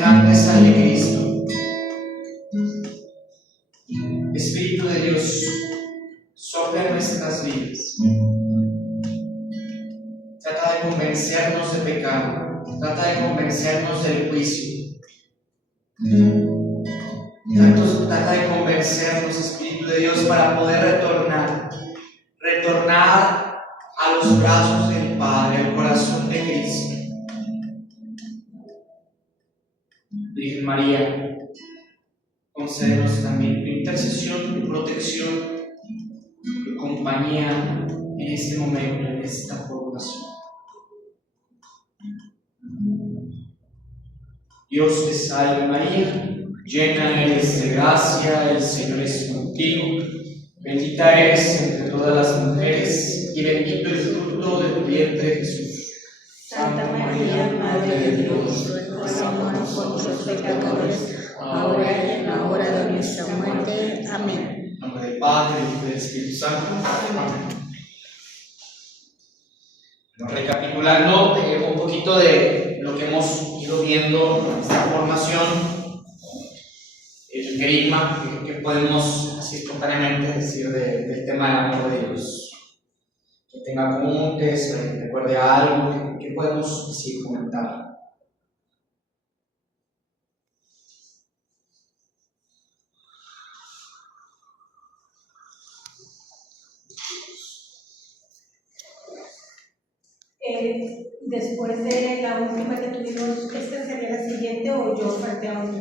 semejantes al de Cristo. Espíritu de Dios, sopla en nuestras vidas. Trata de convencernos de pecado, trata de convencernos del juicio. Trata de convencernos, Espíritu de Dios, para poder retornar a los brazos del Padre, al corazón de Cristo. Virgen María, concédenos también tu intercesión, tu protección, tu compañía en este momento, en esta formación. Dios te salve María, llena eres de gracia, el Señor es contigo, bendita eres entre todas las mujeres y bendito el fruto de tu vientre Jesús. Santa María, Madre de Dios, ruega por nosotros los pecadores, ahora y en la hora de nuestra muerte. Amén. En nombre del Padre, del Hijo y del Espíritu Santo. Amén. Recapitulando un poquito de lo que hemos ido viendo en esta formación, el querigma, que podemos así espontáneamente decir del tema del amor de Dios. Que tenga apuntes, que recuerde algo, que podemos decir, comentar. Después de la última que tuvimos, ¿esta sería la siguiente o yo falté a otra?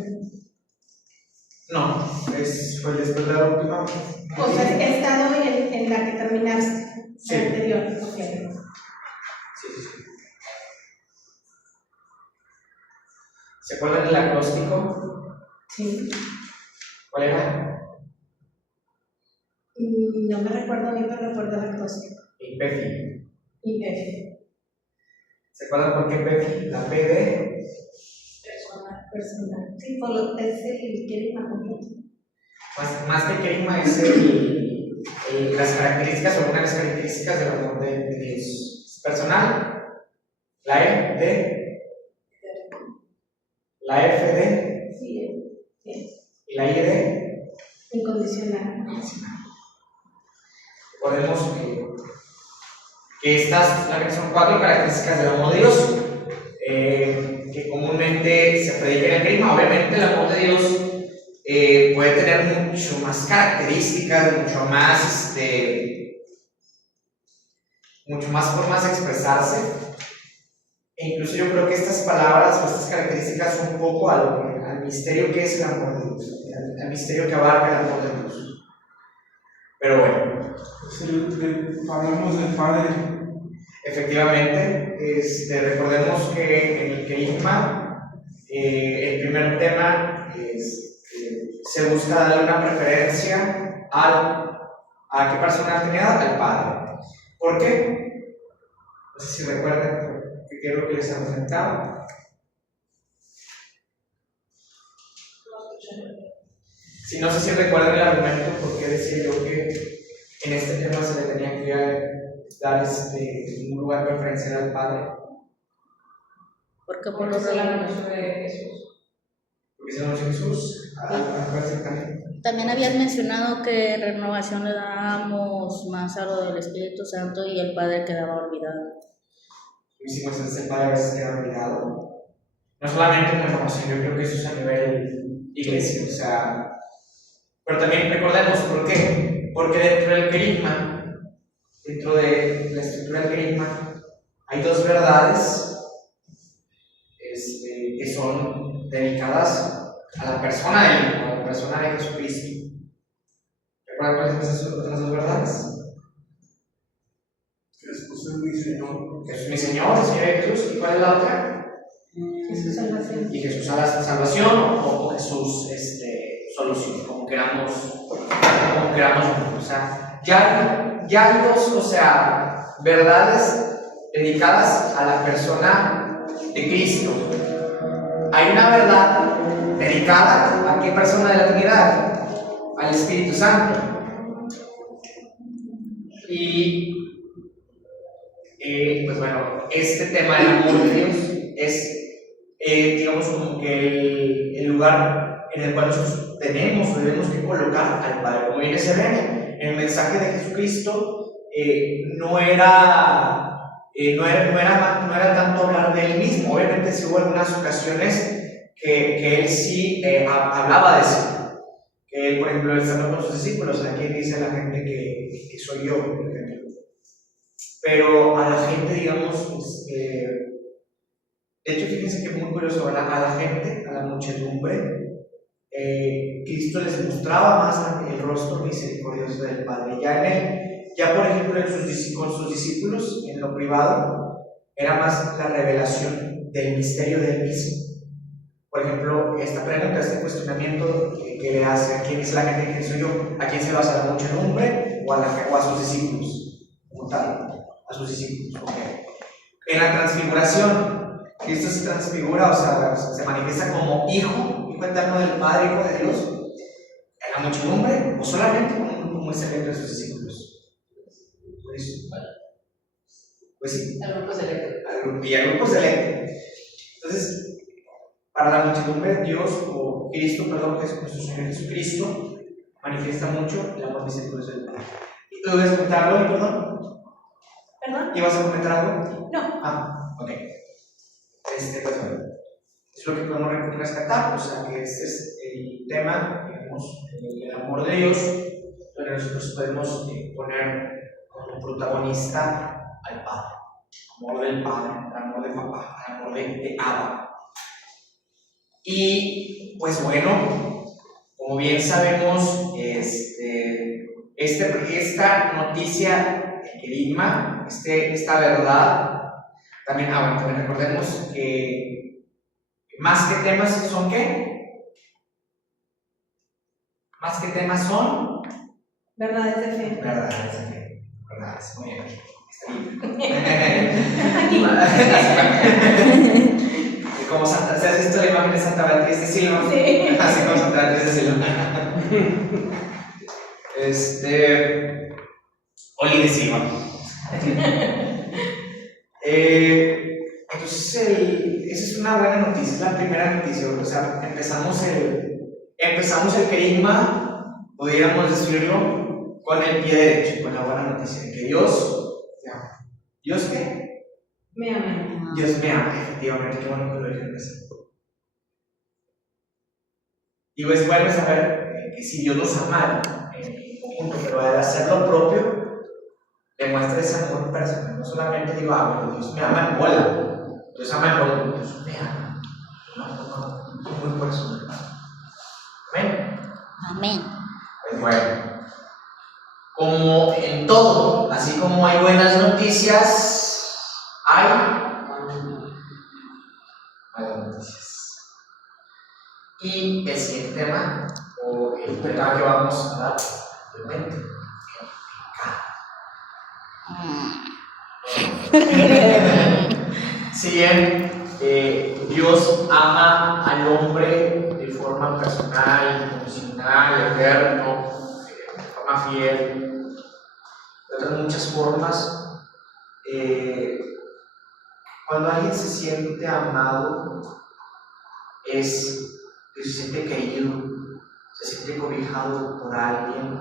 No, fue después de la última. O sea, he estado en la que terminaste, sí. La anterior. Okay. Sí. ¿Se acuerdan del acróstico? Sí. ¿Cuál era? No me recuerdo bien, pero recuerdo la acróstico. IPEFI. IPEFI. ¿Se acuerdan por qué PEFI? La P de personal. Sí, por lo que es el querigma completo. Más que querigma es las características o algunas de las características del amor de Dios. Personal, la E de, la F de, Sí. y la I de Incondicional. Podemos que estas son 4 características del amor de Dios que comúnmente se predica en el querigma. Obviamente el amor de Dios puede tener mucho más características, mucho más formas de expresarse, e incluso yo creo que estas palabras o estas características son un poco al misterio que es el amor de Dios, al misterio que abarca el amor de Dios. Pero bueno, hablamos del Padre. Efectivamente, recordemos que en el querigma el primer tema se busca darle una preferencia ¿a qué persona tenía? Al Padre. ¿Por qué? No sé si recuerdan qué es lo que les argumentaba. Si no sé si recuerdan el argumento, por qué decía yo que en este tema se le tenía que dar un lugar preferencial al Padre. Porque por los regalos de Jesús. Porque se nos Jesús también habías mencionado que renovación le dábamos más a lo del Espíritu Santo y el Padre quedaba olvidado. Hicimos el Padre a veces queda olvidado. No solamente en renovación, yo creo que eso es a nivel iglesia, o sea. Pero también recordemos, ¿por qué? Porque dentro del querigma, dentro de la estructura del querigma, hay 2 verdades que son dedicadas a la persona de Jesucristo. ¿Recuerdan cuáles son esas otras 2 verdades? Jesús es mi Señor. Jesús es mi Señor, el Señor de Jesús. ¿Y cuál es la otra? Jesús salvación. Y Jesús a la salvación o Jesús solución, como queramos. O sea, ya hay 2, o sea, verdades dedicadas a la persona de Cristo. Hay una verdad dedicada a qué persona de la Trinidad, al Espíritu Santo. Y pues bueno, este tema del amor de Dios es digamos, como que el lugar en el cual nosotros tenemos o debemos que colocar al Padre. Como bien se ve, el mensaje de Jesucristo no era tanto hablar de él mismo. Obviamente sí hubo algunas ocasiones que él sí hablaba de sí. Que él, por ejemplo, estando con sus discípulos, aquí dice la gente que soy yo, por ejemplo. Pero a la gente, digamos, pues, de hecho, fíjense que muy curioso, a la gente, a la muchedumbre, Cristo les mostraba más el rostro misericordioso del Padre. Ya por ejemplo, con sus discípulos, en lo privado, era más la revelación del misterio del mismo. Por ejemplo, esta pregunta, este cuestionamiento que le hace: ¿a quién es la gente que soy yo? ¿A quién se lo hace? ¿A la muchedumbre o a sus discípulos? Como tal, a sus discípulos. Okay. En la transfiguración, Cristo se transfigura, o sea, se manifiesta como hijo eterno del Padre, hijo de Dios, en la muchedumbre o solamente con un grupo muy selecto de sus discípulos. Pues sí, Al grupo selecto. Y al grupo selecto. Entonces, para la muchedumbre, Dios, o Cristo, perdón, nuestro Señor Jesucristo, manifiesta mucho el amor misericordioso del Padre. ¿Tú debes comentar algo, perdón? ¿Perdón? ¿Ibas a comentar algo? No. Ah, ok. Pues bueno, es lo que podemos rescatar, o sea, que este es el tema, digamos, el amor de Dios, donde nosotros podemos poner como protagonista al Padre. Amor del Padre, amor de papá, amor de Abba. Y pues bueno, como bien sabemos, esta noticia, el querigma, esta verdad, también recordemos que más que temas son ¿qué? Más que temas son Verdades de fe. verdades de fe. Verdades, muy bien. Como Santa, ¿se has visto la imagen de Santa Beatriz de Silva? Sí. Así como Santa Beatriz de Silva. Oli de Silva. Entonces, esa es una buena noticia, es la primera noticia. O sea, empezamos el querigma, pudiéramos decirlo, con el pie derecho, con la buena noticia de que Dios te ama. ¿Dios qué? Me amé. Dios me ama, efectivamente, qué bueno que lo dijeron así. Y es bueno saber que si Dios nos ama en conjunto, pero al hacer lo propio, demuestra ese amor personal. No solamente digo, bueno, Dios me ama en bola, Dios ama en bola, Dios me ama. No, muy personal. Amén. Amén. Pues bueno, como en todo, así como hay buenas noticias, hay malas noticias. Y el siguiente tema, o el tema que vamos a dar, obviamente, el pecado. Si bien Dios ama al hombre de forma personal, incondicional, eterno, de forma fiel, de otras muchas formas, cuando alguien se siente amado, que se siente querido, se siente cobijado por alguien,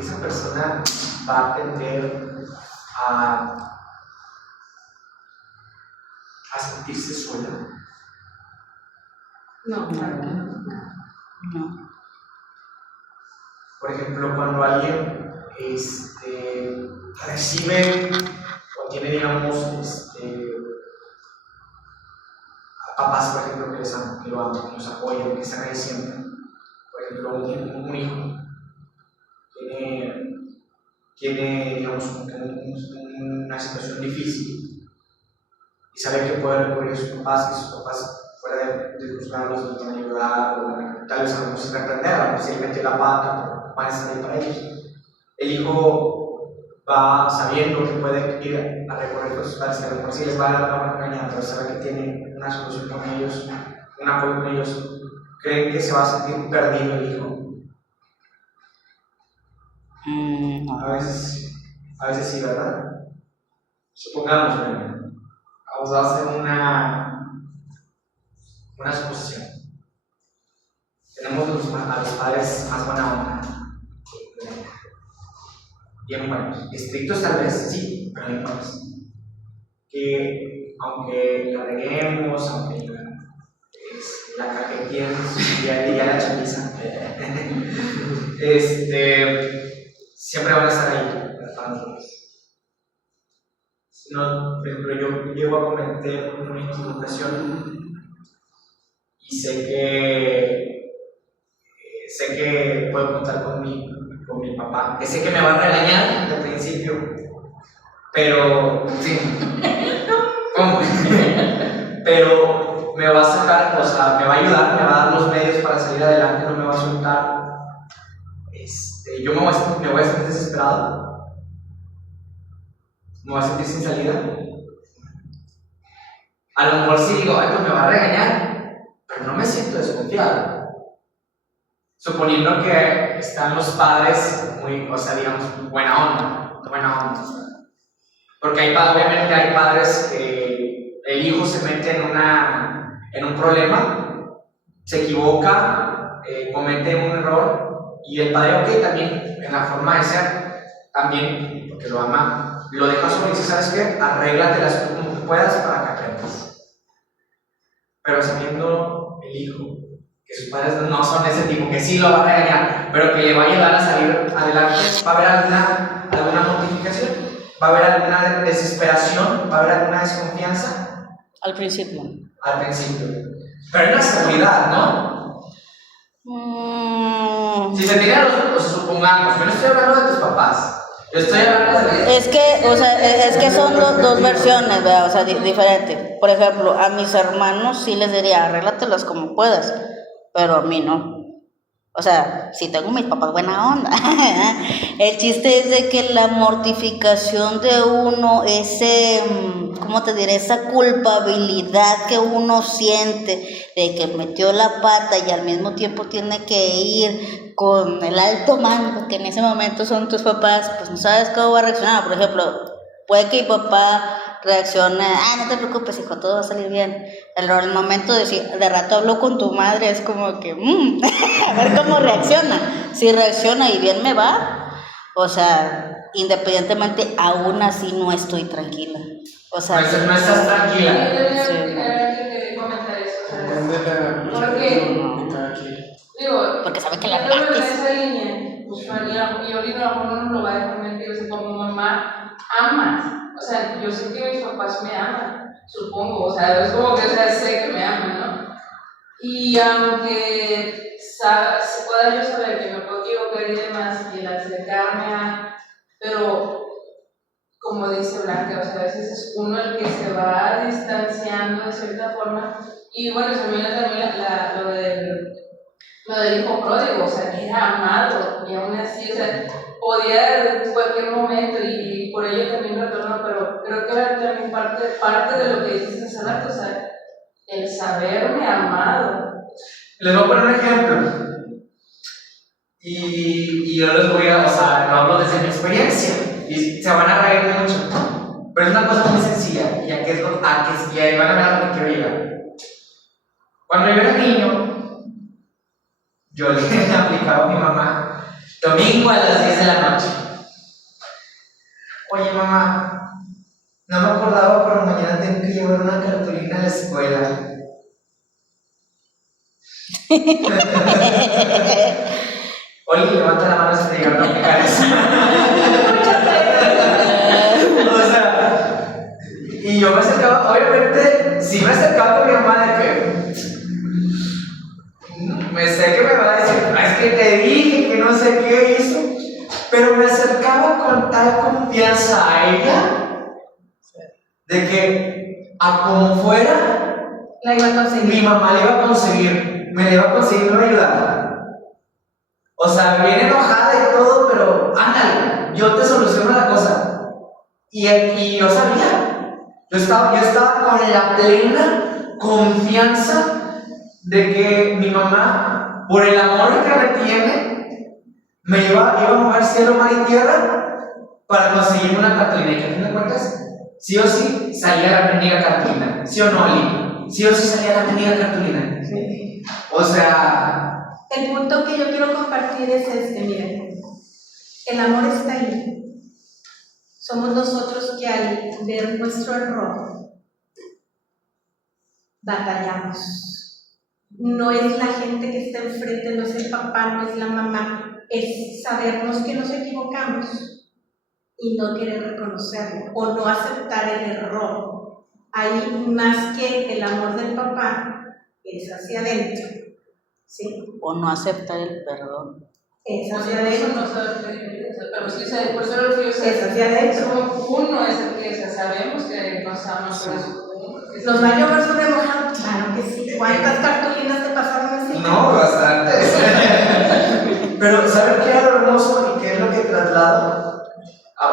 esa persona va a tender a sentirse sola. No, claro que no. No. Por ejemplo, cuando alguien recibe o tiene, digamos, papás, por ejemplo, que lo aman, que los apoyan, que están ahí siempre. Por ejemplo, un hijo tiene digamos, una situación difícil y sabe que puede recurrir a sus papás, que sus papás, fuera de juzgarlos, los van a ayudar, o tal vez a lo mejor sin reprender, a lo mejor si él metió la pata, pero van a estar ahí para ellos. El hijo va sabiendo que puede ir a recorrer con sus padres, que a lo mejor sí les va a dar una regañada, pero sabe que tiene una solución con ellos, un apoyo con ellos. ¿Creen que se va a sentir perdido el hijo? No. A veces sí, ¿verdad? Supongamos, os voy a hacer una suposición. Tenemos a los padres más buena onda, bien buenos, estrictos tal vez, sí, pero bien buenos. Que aunque la reguemos, aunque la cajeteemos, ya la chaviza, siempre van a estar ahí para nosotros. No, por ejemplo, yo llego a cometer una equivocación y sé que puedo contar con mi papá, que sé que me va a regañar de principio, pero sí, ¿cómo? Pero me va a sacar, o sea, me va a ayudar, me va a dar los medios para salir adelante, no me va a soltar. Yo me voy a sentir desesperado, me voy a sentir sin salida. A lo mejor sí digo, ay, pues me va a regañar, pero no me siento desconfiado. Suponiendo que están los padres muy, o sea, digamos, buena onda. Porque obviamente hay padres que el hijo se mete en un problema, se equivoca, comete un error, y el padre, ok, también, en la forma de ser, también, porque lo ama, lo deja solo y dice, ¿sabes qué? Arréglatelas tú como puedas para que aprendas. Pero sabiendo el hijo que sus padres no son ese tipo, que sí lo va a regañar, pero que le va a ayudar a salir adelante, va a haber alguna mortificación, va a haber alguna desesperación, va a haber alguna desconfianza. Al principio. Pero hay una seguridad, ¿no? Si se tiran supongamos, yo no estoy hablando de tus papás. Yo estoy hablando de... Es que son dos versiones, ¿verdad? O sea, diferentes. Por ejemplo, a mis hermanos sí les diría, arréglatelas como puedas, pero a mí no. O sea, sí tengo mis papás buena onda. El chiste es de que la mortificación de uno, ¿cómo te diré? Esa culpabilidad que uno siente de que metió la pata y al mismo tiempo tiene que ir con el alto mando, que en ese momento son tus papás, pues no sabes cómo va a reaccionar. Por ejemplo, puede que mi papá reaccione, no te preocupes, hijo, todo va a salir bien. El momento de rato hablo con tu madre, es como que, a ver cómo reacciona. Si reacciona y bien me va, o sea, independientemente, aún así no estoy tranquila. O sea, no estás tranquila. Porque sabe que la en esa línea, pues, y ahorita no lo va a dejar mentir, o sea, como mamá, amas. O sea, yo sé que mis papás me aman, supongo, o sea, es como que, o sea, sé que me aman, ¿no? Y aunque pueda yo saber que me puedo equivocar y demás, y el acercarme pero como dice Blanca, o sea, a veces es uno el que se va distanciando de cierta forma, y bueno, se me viene también lo del hijo pródigo, o sea, que era amado, y aún así, o sea, podía en cualquier momento, y por ello también retorno, pero creo que era también parte de lo que dices hace rato, o sea, el saberme amado. Les voy a poner un ejemplo, y yo les voy a, o sea, lo hablo desde mi experiencia, y se van a reír mucho, pero es una cosa muy sencilla, y aquí es y ahí van a ver a lo que quiero llegar. Cuando yo era niño, yo le aplicaba a mi mamá domingo a las 10 de la noche. Oye, mamá, no me acordaba, pero mañana tengo que llevar una cartulina a la escuela. Oye, levanta la mano si te llegaron a aplicar eso. O sea, y yo me acercaba, obviamente, sí me acercaba con mi mamá de que me sé que me va a decir, es que te dije que no sé qué hizo, pero me acercaba con tal confianza a ella de que a como fuera La iba a conseguir. mi mamá le iba a conseguir, me le iba a conseguir, me iba a ayudar. O sea, bien enojada y todo, pero ándale, yo te soluciono la cosa. Y yo sabía, yo estaba con la plena confianza de que mi mamá, por el amor que me tiene, me iba a mover cielo, mar y tierra para conseguir una cartulina. Y que a fin de cuentas, sí o sí salía la mendiga cartulina, ¿sí o no, Ali? Sí o sí salía la mendiga cartulina. O sea, El punto que yo quiero compartir es miren, el amor está ahí. Somos nosotros que al ver nuestro error, batallamos. No es la gente que está enfrente, no es el papá, no es la mamá, es sabernos que nos equivocamos y no querer reconocerlo o no aceptar el error. Ahí más que el amor del papá es hacia adentro, ¿sí? O no aceptar el perdón. Es O hacia sea, eso adentro. no sabe pedir, pero sí, por eso lo que yo sé. Es hacia adentro. Uno es el que sabemos que nos ama por eso. ¿Nos va a llover sobre mojado? Claro que sí. ¿Cuántas cartulinas te pasaron así? no, bastantes. Pero, ¿saben qué es lo hermoso y qué es lo que traslado?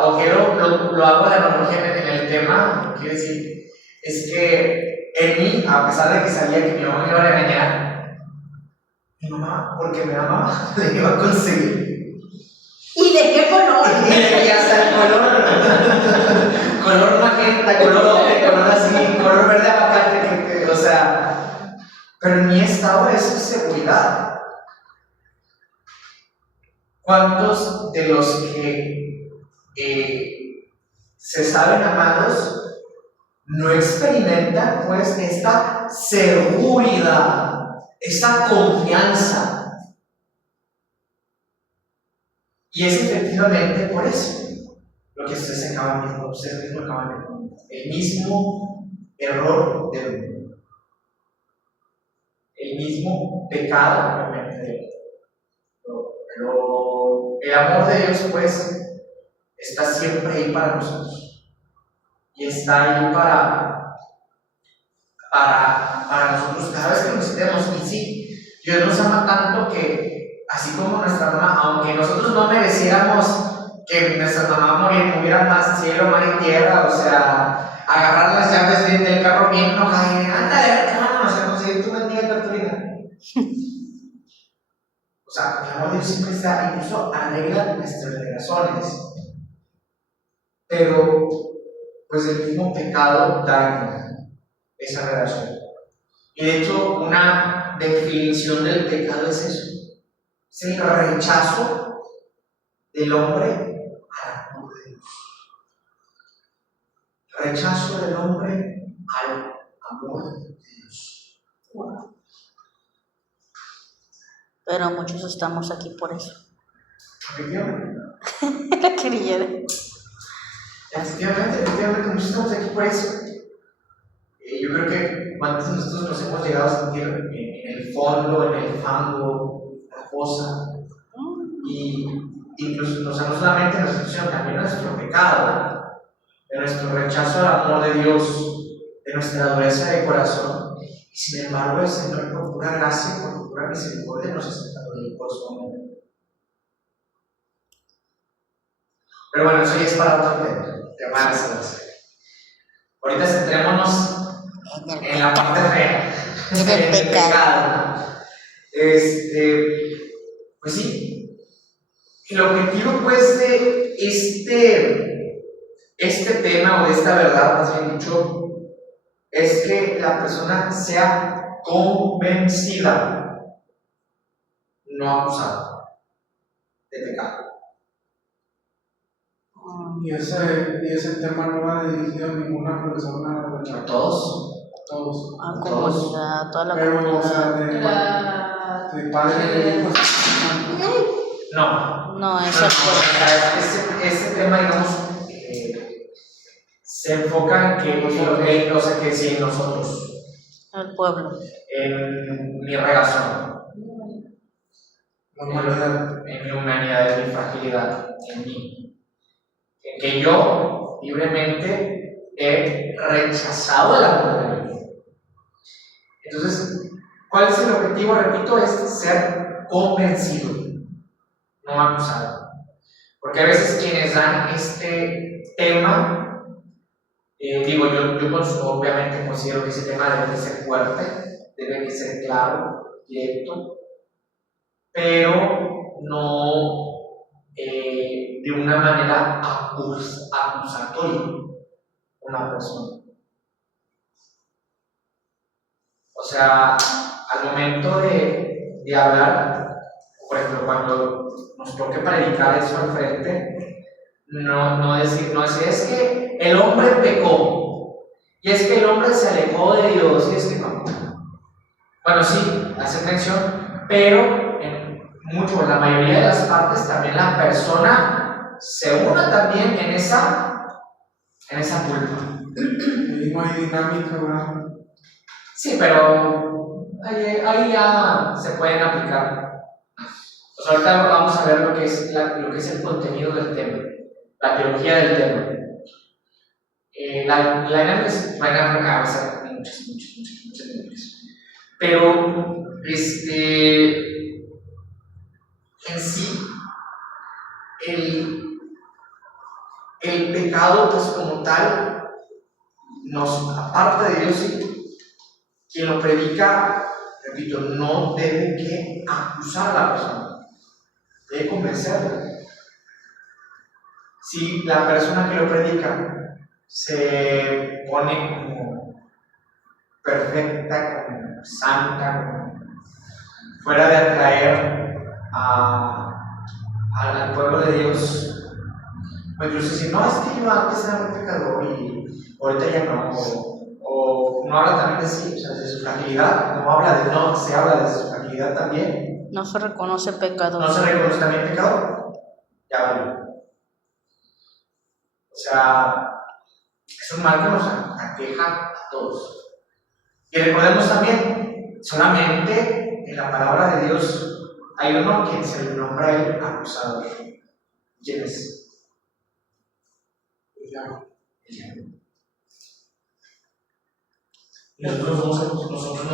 O que lo hago de analogía en el tema, quiero decir, es que en mí, a pesar de que sabía que mi mamá me iba a regañar, mi mamá, porque me amaba, le iba a conseguir. ¿Y de qué color? Y hasta el color magenta, color ocre, color así, color verde aguacate, o sea, pero en mí estaba esa seguridad. ¿Cuántos de los que se saben amados no experimentan pues esta seguridad, esa confianza? Y es efectivamente por eso lo que ustedes acaban de ver, el mismo error del mundo, el mismo pecado, obviamente. El amor de Dios, pues, está siempre ahí para nosotros. Y está ahí para nosotros cada vez que nos necesitemos. Y sí, Dios nos ama tanto que, así como nuestra mamá, aunque nosotros no mereciéramos que nuestra mamá muriera más cielo, mar y tierra, o sea, agarrar las llaves del carro bien enojada y ándale, vámonos a conseguir tu bendiga cartulina. O sea, el amor de Dios siempre está, incluso arregla nuestras relaciones. Pero, pues el mismo pecado daña esa relación. Y de hecho, una definición del pecado es eso: es el rechazo del hombre al amor de Dios. Rechazo del hombre al amor de Dios. Pero muchos estamos aquí por eso. Efectivamente. La querillera. Efectivamente, muchos estamos aquí por eso. Yo creo que cuántos de nosotros nos hemos llegado a sentir en el fondo, en el fango, la fosa, y incluso no solamente nuestra situación, también nuestro pecado, de nuestro rechazo al amor de Dios, de nuestra dureza de corazón. Y sin embargo, el Señor, por pura gracia, por pura misericordia, nos está dando por su amor. Pero bueno, eso ya es para otro tema de salvación. Ahorita centrémonos en la parte fea, En el pecado. Pues sí, el objetivo pues de este tema o de esta verdad, más bien dicho, es que la persona sea convencida, no acusada de pecado. Y ese tema no va dirigido a ninguna persona, A todos. a todos. A comunidad, toda la Pero, o sea, comunidad. de padre de hijos. No. No, es No, el ese tema, digamos, se enfoca en que, o sea, que si en nosotros, pueblo. en mi relación, en mi humanidad, en mi fragilidad, en mí, en que yo libremente he rechazado el amor de Dios. Entonces, ¿cuál es el objetivo? Repito, es ser convencido, no acusado. Porque a veces quienes dan este tema, yo obviamente considero que ese tema debe de ser fuerte, debe de ser claro, directo, pero no de una manera acusatoria, con la persona. O sea, al momento de hablar, por ejemplo, cuando nos toque predicar eso al frente, no decir, es que el hombre pecó, y es que el hombre se alejó de Dios, y es que no. Bueno, sí, hace mención, pero la mayoría de las partes también la persona se une también en esa culpa. Ahí no hay dinámica, ¿verdad? Sí, pero ahí ya se pueden aplicar. Pues ahorita vamos a ver lo que es el contenido del tema, la teología del tema. La dinámica va a ser muchas. Pero, en sí, el pecado, pues como tal, nos aparta de Dios y quien lo predica, repito, no debe que acusar a la persona, debe convencerla. Si la persona que lo predica se pone como perfecta, como santa, como fuera de atraer al pueblo de Dios, o incluso decir, no, es que yo antes era un pecador y ahorita ya no, o no habla también de sí, o sea, de su fragilidad, se habla de su fragilidad también. No se reconoce pecador. No se reconoce también pecador, ya vale. O sea, es un mal que nos aqueja a todos. Y recordemos también, solamente en la palabra de Dios hay uno quien se le nombra el acusador. ¿Quién es? El diablo. Y nosotros no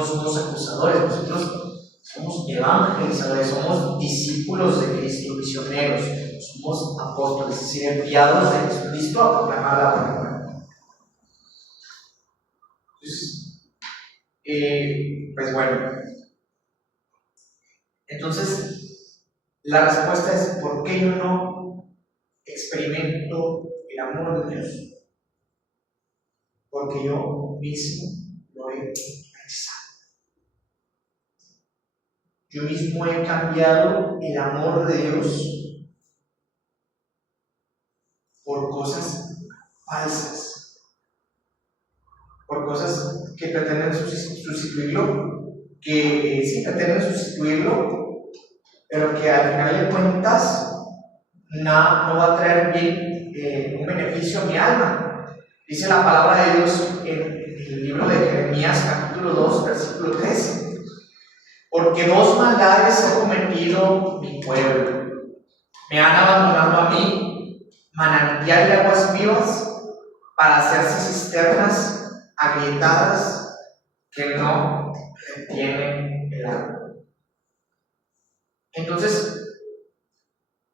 somos acusadores, nosotros somos evangelizadores, somos discípulos de Cristo, misioneros, somos apóstoles, es decir, enviados de Jesucristo a proclamar la palabra. Pues bueno, entonces la respuesta es: ¿por qué yo no experimento el amor de Dios? Porque yo mismo lo he realizado. Yo mismo he cambiado el amor de Dios por cosas falsas, por cosas que pretenden sustituirlo, que sí pretenden sustituirlo, pero que al final de cuentas no va a traer bien un beneficio a mi alma. Dice la palabra de Dios en el libro de Jeremías, capítulo 2, versículo 13: porque dos maldades ha cometido mi pueblo. Me han abandonado a mí, manantial de aguas vivas, para hacerse cisternas agrietadas que no retienen el agua. Entonces,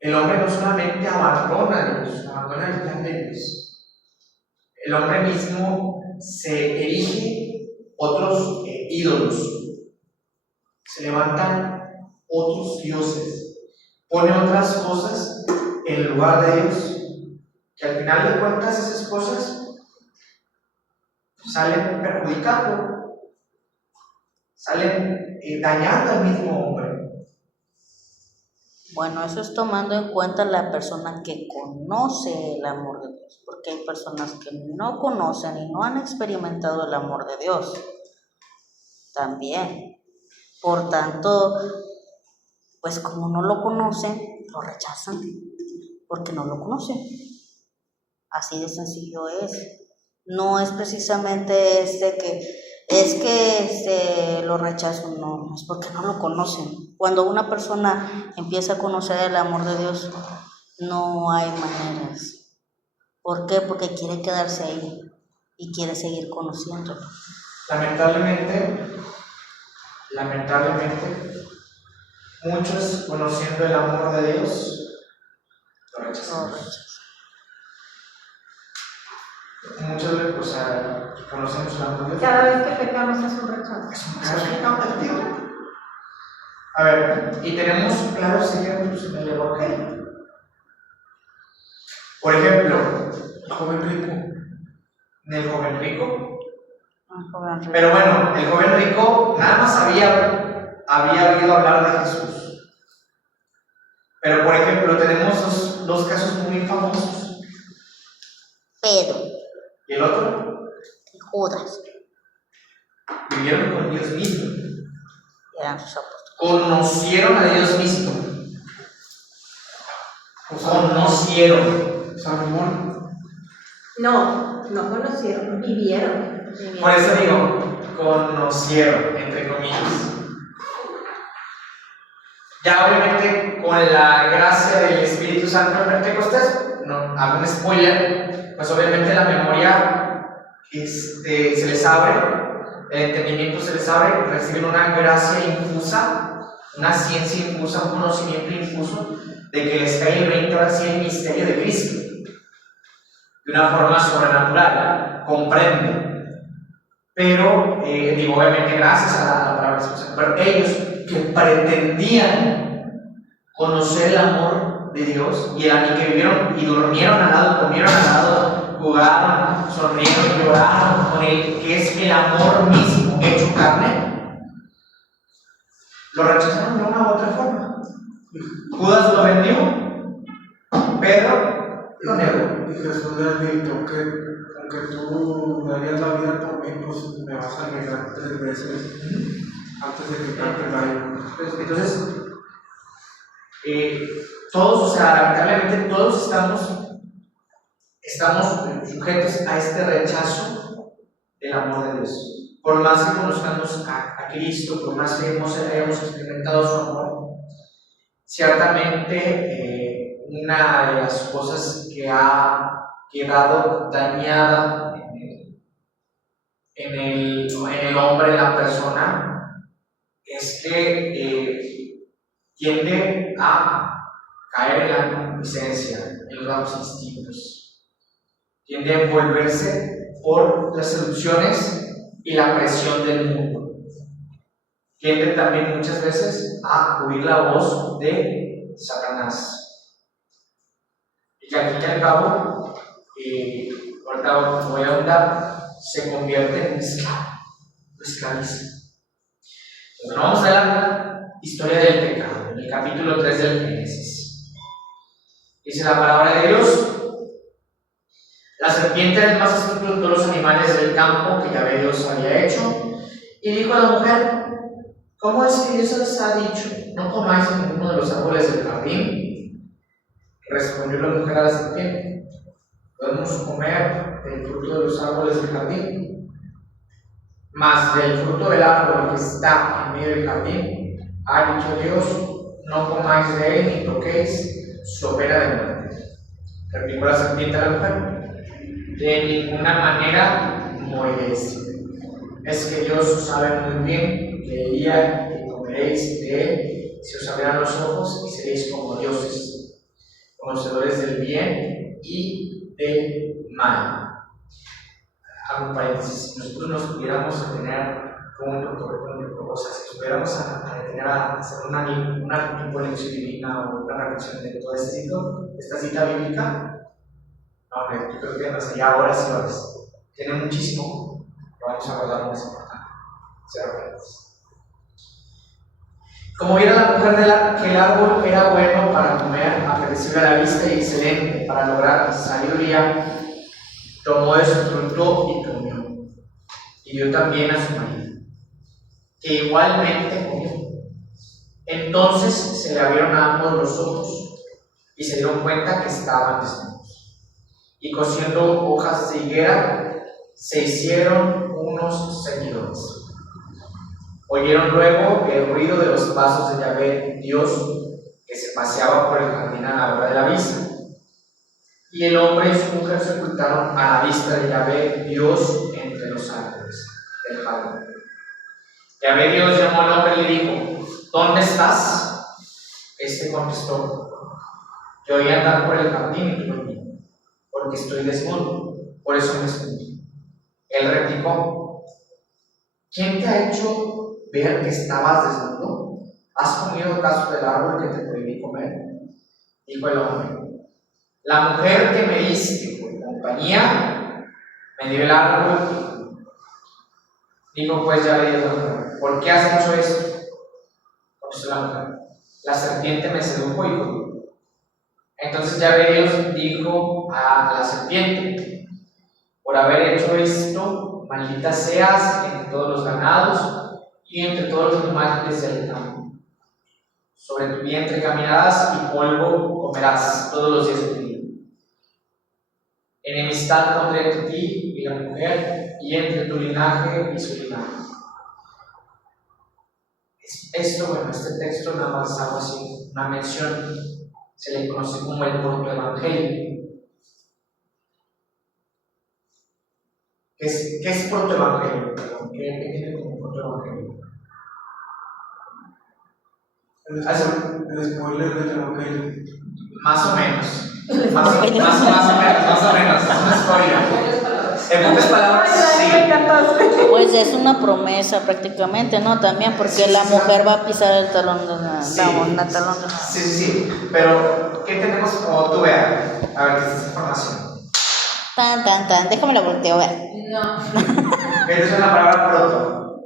el hombre no solamente abandona a Dios, abandona el plan de Dios. El hombre mismo se erige otros ídolos, se levantan otros dioses, pone otras cosas en lugar de Dios, que al final de cuentas esas cosas salen perjudicando, salen dañando al mismo hombre. Bueno, eso es tomando en cuenta la persona que conoce el amor de Dios, porque hay personas que no conocen y no han experimentado el amor de Dios también. Por tanto, pues como no lo conocen, lo rechazan, porque no lo conocen. Así de sencillo es. No es precisamente lo rechazo, no, es porque no lo conocen. Cuando una persona empieza a conocer el amor de Dios, no hay maneras. ¿Por qué? Porque quiere quedarse ahí y quiere seguir conociéndolo. Lamentablemente, muchos, conociendo el amor de Dios, lo rechazan. Muchos, conocemos el amor de Dios. Cada vez que pecamos es un rechazo. A ver, y tenemos claros ejemplos en el Evangelio. Por ejemplo, El joven rico. del joven rico. Un joven rico. Pero bueno, el joven rico nada más había oído hablar de Jesús. Pero por ejemplo, tenemos dos casos muy famosos. Pedro ¿Y el otro? y Judas Vivieron con Dios mismo. eran sus apóstoles. Conocieron a Dios mismo. Conocieron. Salomón. No conocieron, vivieron. Por eso digo, conocieron, entre comillas. Ya obviamente con la gracia del Espíritu Santo en Pentecostés, no hago un spoiler, pues obviamente la memoria se les abre, el entendimiento se les abre, reciben una gracia infusa, una ciencia infusa, un conocimiento infuso, de que les cae el 20 ahora sí el misterio de Cristo, de una forma sobrenatural, comprenden. Pero, digo, obviamente gracias a la palabra de Jesús, pero ellos que pretendían conocer el amor de Dios y que vivieron y durmieron al lado, comieron al lado, jugaron, sonrieron, lloraron con él, que es el amor mismo hecho carne, lo rechazaron de una u otra forma. Judas lo vendió, Pedro lo negó. Y Jesús le ha dicho que aunque tú darías la vida por mí, pues me vas a negar 3 veces antes de que cante el gallo. Entonces, todos, o sea, lamentablemente todos estamos sujetos a este rechazo del amor de Dios. Por más que conozcamos a Cristo, por más que hayamos experimentado su amor, ciertamente una de las cosas que ha quedado dañada en el hombre, en la persona, es que tiende a caer en la concupiscencia, en los bajos instintos, tiende a envolverse por las seducciones y la presión del mundo, tiende también muchas veces a oír la voz de Satanás. Y que al fin y al cabo, ahorita voy a ahondar, se convierte en un esclavo, lo esclaviza. Entonces, vamos a ver la historia del pecado, en el capítulo 3 del Génesis. Dice la palabra de Dios: la serpiente era el más astuto de todos los animales del campo que Yahvé Dios había hecho, y dijo a la mujer: ¿cómo es que Dios les ha dicho, no comáis de ninguno de los árboles del jardín? Respondió la mujer a la serpiente: podemos comer del fruto de los árboles del jardín, mas del fruto del árbol que está en medio del jardín, ha dicho Dios, no comáis de él ni toquéis, su pena de muerte. Replicó la serpiente a la mujer: de ninguna manera moriréis. Es que Dios sabe muy bien que el día que comeréis de él, se os abrirán los ojos y seréis como dioses, conocedores del bien y del mal. Hago un paréntesis: si nosotros nos pudiéramos detener como un doctor, o sea, si pudiéramos detener a hacer una tipo de lección divina o una reflexión de todo esta cita bíblica, yo creo que nos haría horas y horas. Tiene muchísimo, lo vamos a guardar lo más importante. Como viera la mujer que el árbol era bueno para comer, apetecible a la vista y excelente para lograr sabiduría, tomó de su fruto y comió, y dio también a su marido, que igualmente comió. Entonces se le abrieron a ambos los ojos y se dieron cuenta que estaban desnudos, y cosiendo hojas de higuera se hicieron unos ceñidores. Oyeron luego el ruido de los pasos de Yahvé Dios, que se paseaba por el jardín a la hora de la vista. Y el hombre y su mujer se ocultaron a la vista de Yahvé Dios entre los árboles del jardín. Yahvé Dios llamó al hombre y le dijo: ¿dónde estás? Este contestó: yo voy a andar por el jardín y tú dormí, porque estoy desnudo, por eso me escondí. Él replicó: ¿quién te ha hecho ver que estabas desnudo? ¿Has comido acaso del árbol que te prohibí comer? Dijo el hombre: la mujer que me diste por compañía, me dio el árbol y dijo, pues ya le digo, ¿por qué has hecho esto? Contestó la mujer, la serpiente me sedujo y comí. Entonces Yahvé Dios dijo a la serpiente, por haber hecho esto, maldita seas entre todos los ganados y entre todos los animales del campo. Sobre tu vientre caminarás y polvo comerás todos los días de tu vida. Enemistad pondré entre ti y la mujer, y entre tu linaje y su linaje. Este texto nada más hago así, una mención, se le conoce como el protoevangelio. ¿Qué es protoevangelio? ¿Qué tiene como protoevangelio? El spoiler del evangelio. Más o menos. Más o menos. Es una spoiler. En pocas palabras, sí. Pues es una promesa prácticamente, ¿no? También porque la mujer va a pisar el talón de la talón de la... Sí. Pero, ¿qué tenemos como tú veas? A ver, ¿qué es esta información? Tan, déjame la volteo, a ver. No. ¿Qué es la palabra proto?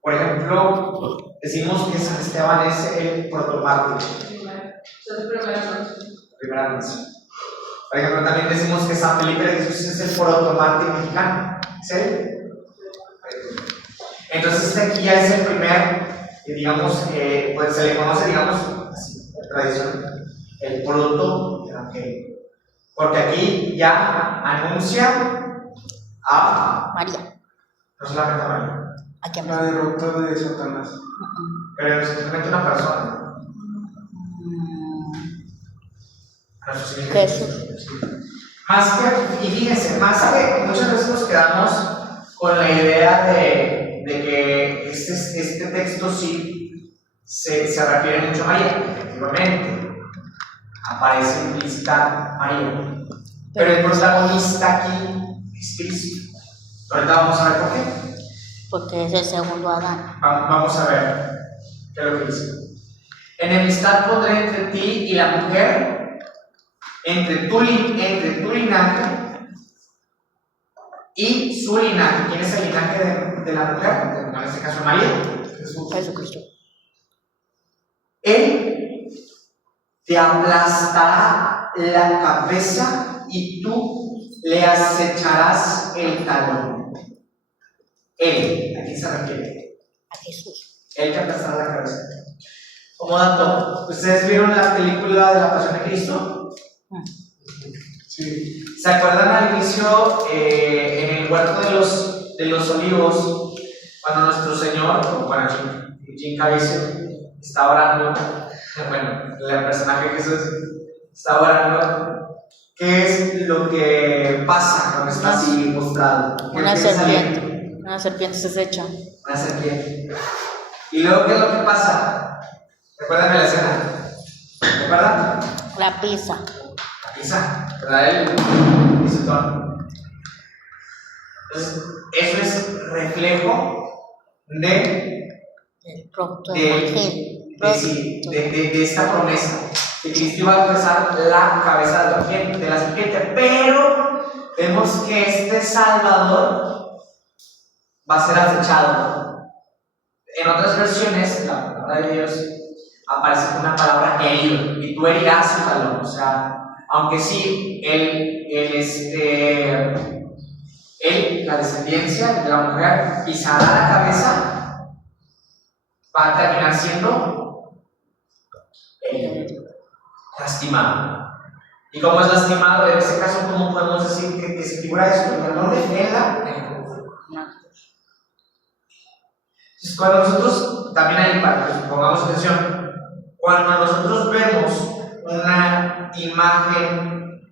Por ejemplo, decimos que San Esteban es el protomártir. Primera noche. Por ejemplo, también decimos que San Felipe de Jesús es el protomártir mexicano. ¿Sí? Entonces, este aquí ya es el primer, digamos, pues se le conoce, digamos, así, por tradición, el proto-evangelio. Porque aquí ya anuncia a María. no solamente a María, ¿A quién? La derrota de Satanás. pero simplemente una persona. A nuestro Señor Jesús. Más que, y fíjense, más que muchas veces nos quedamos con la idea de que este texto sí se refiere mucho a María, efectivamente. Aparece implícita María. Pero el protagonista aquí es Cristo. Ahorita vamos a ver por qué. Porque es el segundo Adán. Vamos a ver qué es lo que dice. Enemistad pondré entre ti y la mujer, entre tu linaje y su linaje. ¿Quién es el linaje de la mujer? En este caso María. Jesucristo. Él te aplastará la cabeza y tú le acecharás el talón. Él, ¿a quién se refiere? A Jesús. Él te aplastará la cabeza. Como dato, ¿ustedes vieron la película de la Pasión de Cristo? Sí. ¿Se acuerdan al inicio en el huerto de los olivos, cuando nuestro Señor, bueno, Jim Caviezel, está orando? Bueno, el personaje de Jesús está orando. ¿Qué es lo que pasa cuando está así postrado? Una serpiente. Una serpiente se echa. Una serpiente. ¿Y luego qué es lo que pasa? ¿Recuerdan la escena? ¿Recuerdan? La pisa. Quizá, ¿verdad? Él y su tono. Entonces, eso es reflejo de El producto del evangelio. de esta promesa. Que Cristo iba a besar la cabeza de la serpiente, pero vemos que este Salvador va a ser acechado. En otras versiones, la palabra de Dios aparece con una palabra herido, y tú herirás su talón. O sea, aunque sí, la descendencia de la mujer pisará la cabeza, va a terminar siendo lastimado. ¿Y cómo es lastimado? En ese caso, ¿cómo podemos decir que se figura eso? El dolor de la Entonces, cuando nosotros, también hay para que pongamos atención, cuando nosotros vemos una imagen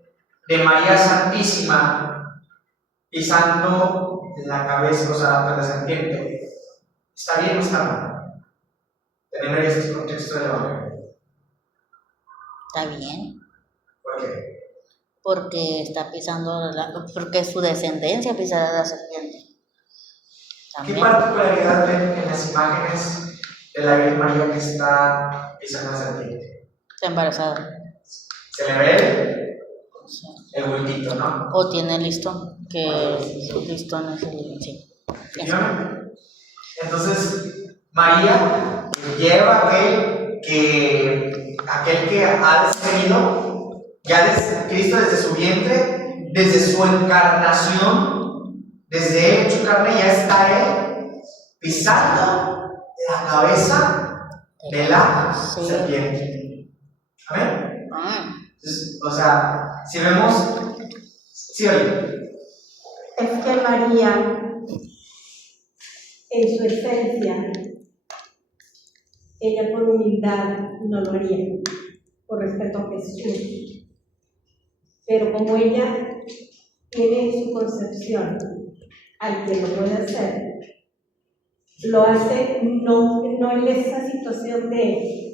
de María Santísima pisando la cabeza, o sea, la serpiente, ¿está bien o está mal? Tener este contexto del Evangelio. Está bien. ¿Por qué? Porque está pisando, porque su descendencia pisará la serpiente. ¿Qué También. particularidad ven en las imágenes de la Virgen María que está pisando la serpiente? Está embarazada. Se le ve Sí. el bultito, ¿no? O tiene listón, que su listón es el... Sí. Efectivamente. Entonces, María lleva aquel que ha descendido, Cristo desde su vientre, desde su encarnación, desde él hecho carne, ya está él pisando la cabeza de la Sí. serpiente. Amén. Ah, Entonces, o sea, si vemos, sí, oye, Es que María, en su esencia, ella por humildad no lo haría, por respeto a Jesús. Pero como ella tiene en su concepción al que lo puede hacer, lo hace no en esa situación de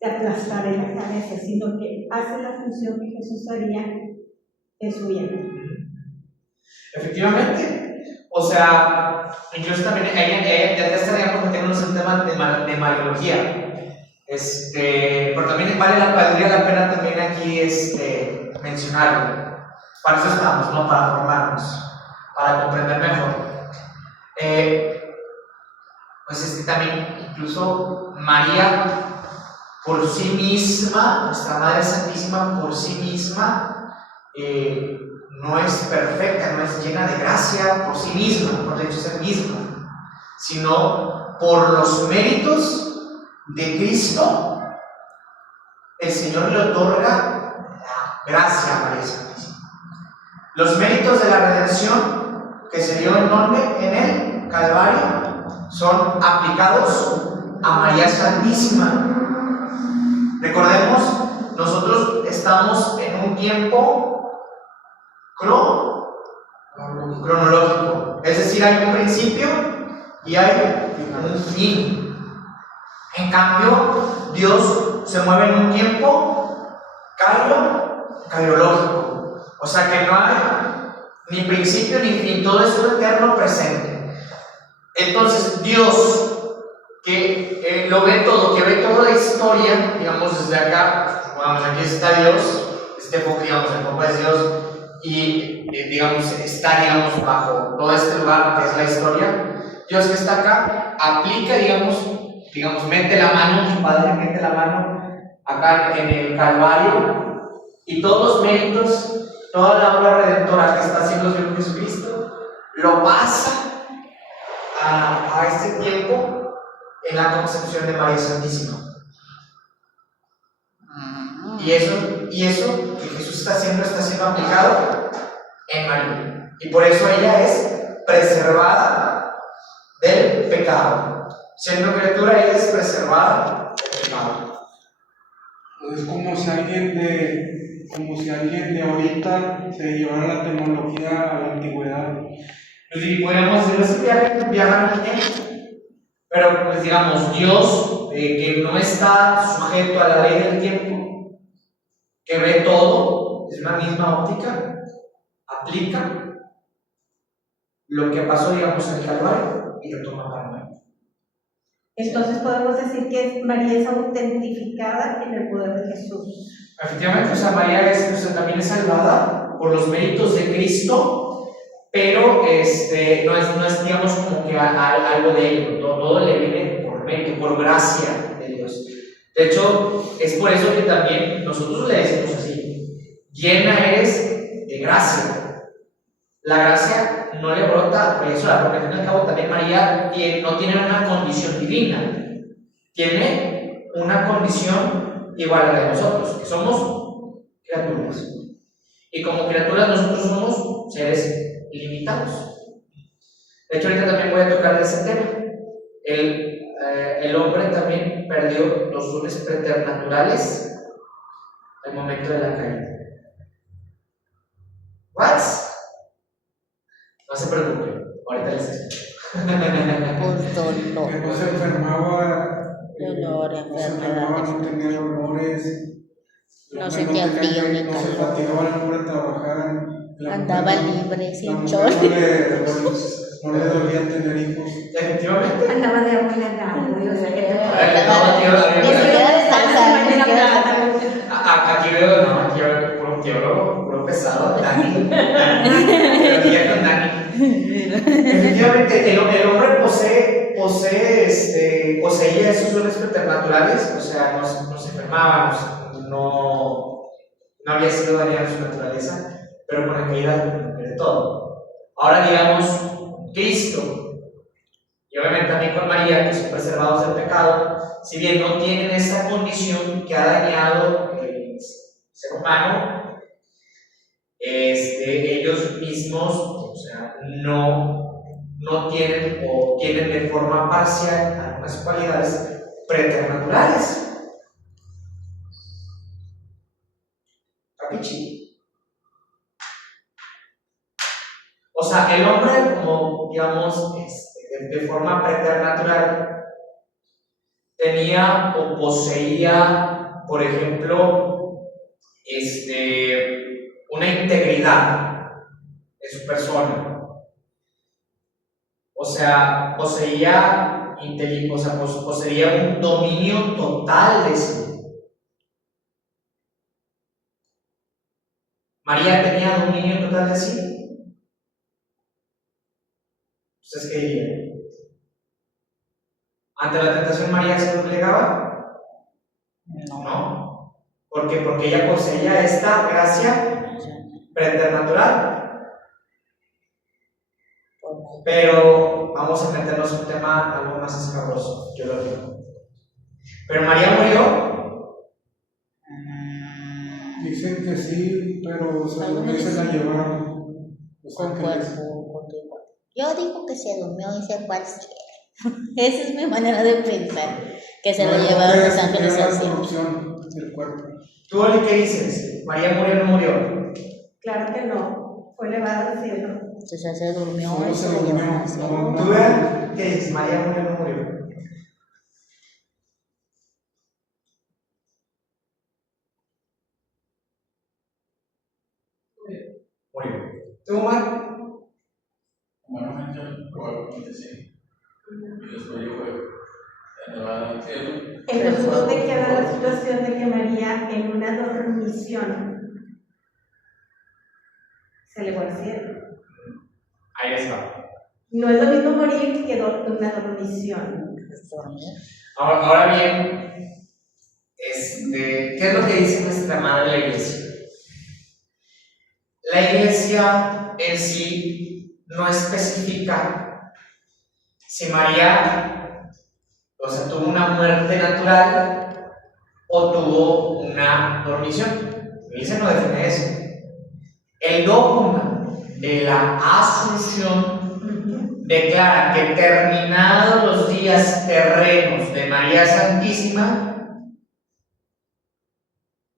aplastar en la cabeza, sino que hace la función que Jesús haría en su vida. efectivamente. O sea, incluso también ella ya estaríamos metiéndonos en un tema de Mariología. Pero también valdría la pena también aquí mencionarlo. Para eso estamos, ¿no? Para formarnos, para comprender mejor. Pues también, incluso María por sí misma, nuestra Madre Santísima por sí misma, no es perfecta, no es llena de gracia por sí misma, por el hecho de ser misma, sino por los méritos de Cristo, el Señor le otorga la gracia a María Santísima. Los méritos de la redención que se dio en donde, en el Calvario, son aplicados a María Santísima. Recordemos, nosotros estamos en un tiempo cronológico, es decir, hay un principio y hay un fin. En cambio, Dios se mueve en un tiempo cariológico, o sea que no hay ni principio ni fin, todo es un eterno presente. Entonces, Dios, que lo ve todo, que ve toda la historia, digamos desde acá, supongamos aquí está Dios, digamos, el foco es Dios, y digamos, está, digamos, bajo todo este lugar que es la historia. Dios que está acá, aplica, digamos, mete la mano, su Padre mete la mano acá en el Calvario, y todos los méritos, toda la obra redentora que está haciendo el Señor Jesucristo, lo pasa a este tiempo en la concepción de María Santísima. Y eso que Jesús está siendo aplicado en María. Y por eso ella es preservada del pecado. Siendo criatura, ella es preservada del pecado. Es como si alguien de ahorita se llevara la tecnología a la antigüedad. Pues sí, podríamos decirlo así, viajar en el tiempo. Pero pues digamos, Dios, que no está sujeto a la ley del tiempo, que ve todo, es una misma óptica, aplica lo que pasó, digamos, en el Calvario y lo toma para mí. Entonces podemos decir que María es autentificada en el poder de Jesús. Efectivamente, o sea, María también es salvada por los méritos de Cristo, pero no es digamos como que algo de él, todo le viene por mérito, por gracia de Dios. De hecho, es por eso que también nosotros le decimos así: llena eres de gracia. La gracia no le brota por eso, porque al fin y al cabo también María no tiene una condición divina, tiene una condición igual a la de nosotros, que somos criaturas. Y como criaturas nosotros somos seres limitados. De hecho, ahorita también voy a tocar de ese tema. El hombre también perdió los dones preternaturales al momento de la caída. ¿What? No se preocupen, ahorita les explico. por dolor. Que no se enfermaba, Dolor, enfermedades. no tenía dolores, No sentía frío ni no se calor. fatigaba el hombre a trabajar. Andaba libre, sin la chor. mujer no le dolía tener hijos. Efectivamente. Andaba de abuela grande, o sea que Ni siquiera descansar, ni siquiera descansar. Aquí veo puro teólogo, puro pesado. el hombre poseía esos dones preternaturales, o sea, nos enfermábamos, no había sido dañada su naturaleza, pero con la caída de todo. Ahora digamos, Cristo, y obviamente también con María, que son preservados del pecado, si bien no tienen esa condición que ha dañado el ser humano, ellos mismos, o sea, no tienen o tienen de forma parcial algunas cualidades preternaturales. ¿Capichi? O sea, el hombre, como digamos, de forma preternatural, tenía o poseía, por ejemplo, una integridad en su persona. O sea, poseía un dominio total de sí. ¿María tenía dominio total de sí? ¿Ustedes qué dirían? ¿Ante la tentación María se doblegaba? No. ¿Por qué? Porque ella poseía esta gracia preternatural. Pero vamos a meternos en un tema algo más escabroso, yo lo digo. Pero María murió. Dicen que sí, pero se la llevaron los ángeles. Yo digo que se durmió y se fue al cielo. Esa es mi manera de pensar. Que se lo llevaron los ángeles al la cielo. corrupción del cuerpo. ¿Tú, Oli, qué dices? ¿María murió o no murió? Claro que no, fue elevada al cielo. Entonces se durmió Solo y se se lo durmió, llevaron al cielo. no. ¿Tú, Bea, qué dices? ¿María murió o no murió? Murió. ¿Tú, Omar? Humanamente, probablemente sí. Y después yo fue elevada al cielo. Entonces, ¿dónde queda la situación de que María en una dormición se elevó al cielo? Ahí está. No es lo mismo morir que una dormición. Ahora bien, ¿qué es lo que dice nuestra madre la iglesia? La iglesia en sí no especifica si María, o sea, tuvo una muerte natural o tuvo una dormición. La iglesia no define eso. El dogma de la Asunción declara que terminados los días terrenos de María Santísima,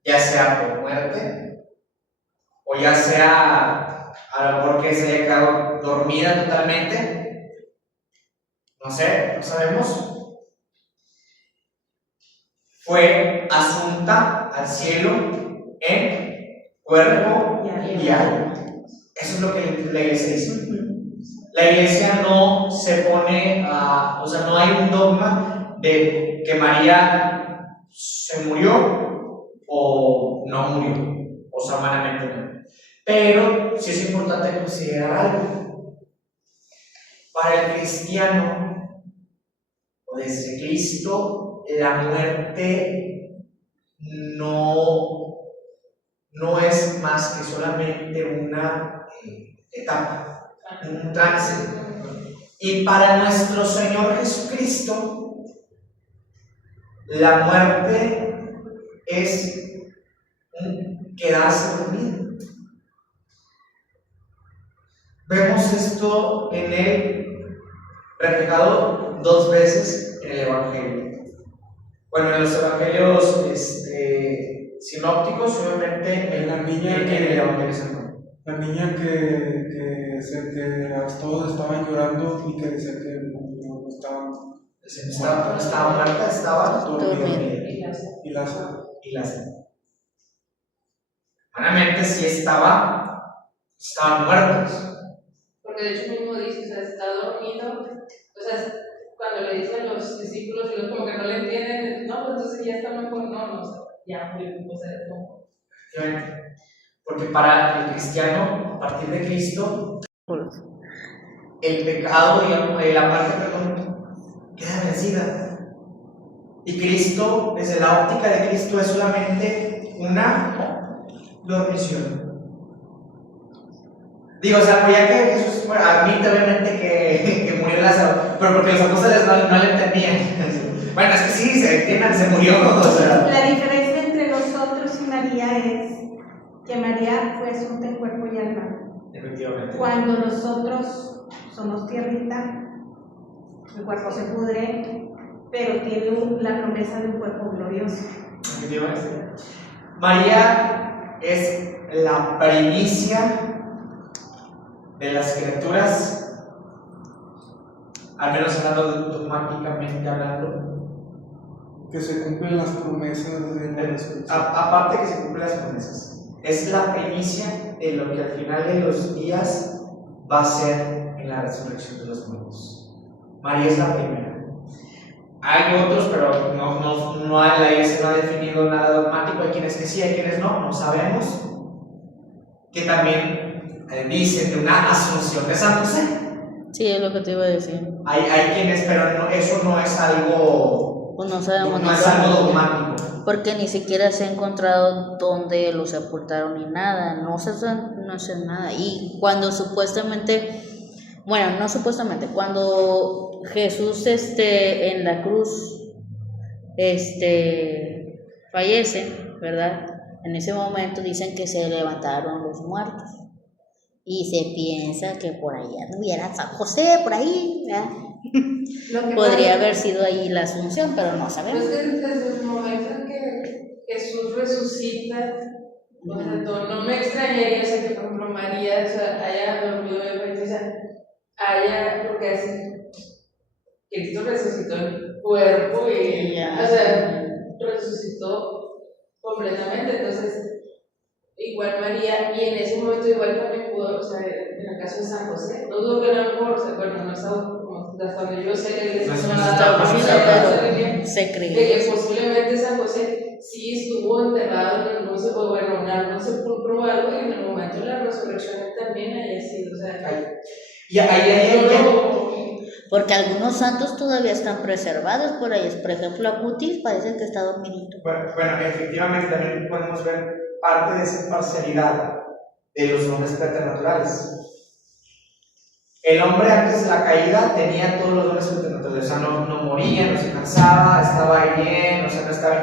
ya sea por muerte o ya sea a lo mejor que se haya quedado dormida totalmente, no sé, no sabemos, fue asunta al cielo en cuerpo y alma. Eso es lo que la iglesia dice. La iglesia no se pone o sea, no hay un dogma de que María se murió o no murió, o sea, humanamente no. Pero sí es importante considerar algo. Para el cristiano, o desde Cristo, la muerte no es más que solamente una etapa, un trance. Y para nuestro Señor Jesucristo, la muerte es quedarse dormido. Vemos esto en él reflejado 2 veces en el Evangelio. Bueno, en los evangelios sinópticos, obviamente en La niña en el Evangelio Santo. La niña que todos estaban llorando y que decía que no Estaba muerta, estaba dormida. y Lázaro. y las humanamente sí estaban muertos. Porque de hecho mismo dice, o sea, está dormido, o sea, cuando le dicen a los discípulos, y los como que no le entienden, no, pues entonces ya está mejor, no, o sea, ya murió, o sea, es como... Porque para el cristiano, a partir de Cristo, el pecado, digamos, la parte, perdón, queda vencida. Y Cristo, desde la óptica de Cristo, es solamente una dormición. Digo, o sea, pues ya que Jesús admite obviamente que murió Lázaro, pero porque los apóstoles no le entendían. Bueno, es que sí, se murió, o sea. La diferencia entre nosotros y María es que María fue asunta en cuerpo y alma. Efectivamente. Cuando nosotros somos tierrita, el cuerpo se pudre, pero tiene la promesa de un cuerpo glorioso. Efectivamente. María es la primicia de las criaturas, al menos hablando dogmáticamente hablando. Que se cumplen las promesas de la resurrección. Aparte que se cumplen las promesas, es la primicia de lo que al final de los días va a ser en la resurrección de los muertos. María es la primera. Hay otros, pero la iglesia no ha definido nada dogmático. Hay quienes que sí, hay quienes no sabemos. Que también dicen de una asunción de San José. Sí, es lo que te iba a decir. Hay quienes, pero eso no es algo. Pues no sabemos No es algo dogmático. Porque ni siquiera se ha encontrado dónde lo sepultaron ni nada, no sé nada. Y cuando supuestamente, bueno, no supuestamente, cuando Jesús en la cruz fallece, ¿verdad? En ese momento dicen que se levantaron los muertos. Y se piensa que por allá anduviera San José, por ahí, ¿verdad? Podría haber sido ahí la asunción, pero no sabemos. Pues desde el momento en que Jesús resucita, o sea, no me extrañaría, o sea, que por ejemplo María, o sea, haya dormido de porque así Cristo resucitó el cuerpo y o sea, resucitó completamente. Entonces igual María, y en ese momento igual también pudo, o sea, en el caso de San José, no dudo que a lo mejor, o sea, bueno, no estaba como hasta donde yo sé que No está posible, pero se cree que posiblemente San José sí estuvo enterrado en algún sepulcro o algo, y en el momento de la resurrección él también haya sido, o sea, Y ahí porque algunos santos todavía están preservados por ahí. Por ejemplo, Acutis parece que está dormidito. Bueno, efectivamente también podemos ver parte de esa parcialidad de los hombres preternaturales. El hombre antes de la caída tenía todos los dones preternaturales, o sea, no moría, no se cansaba, estaba bien, o sea, no estaba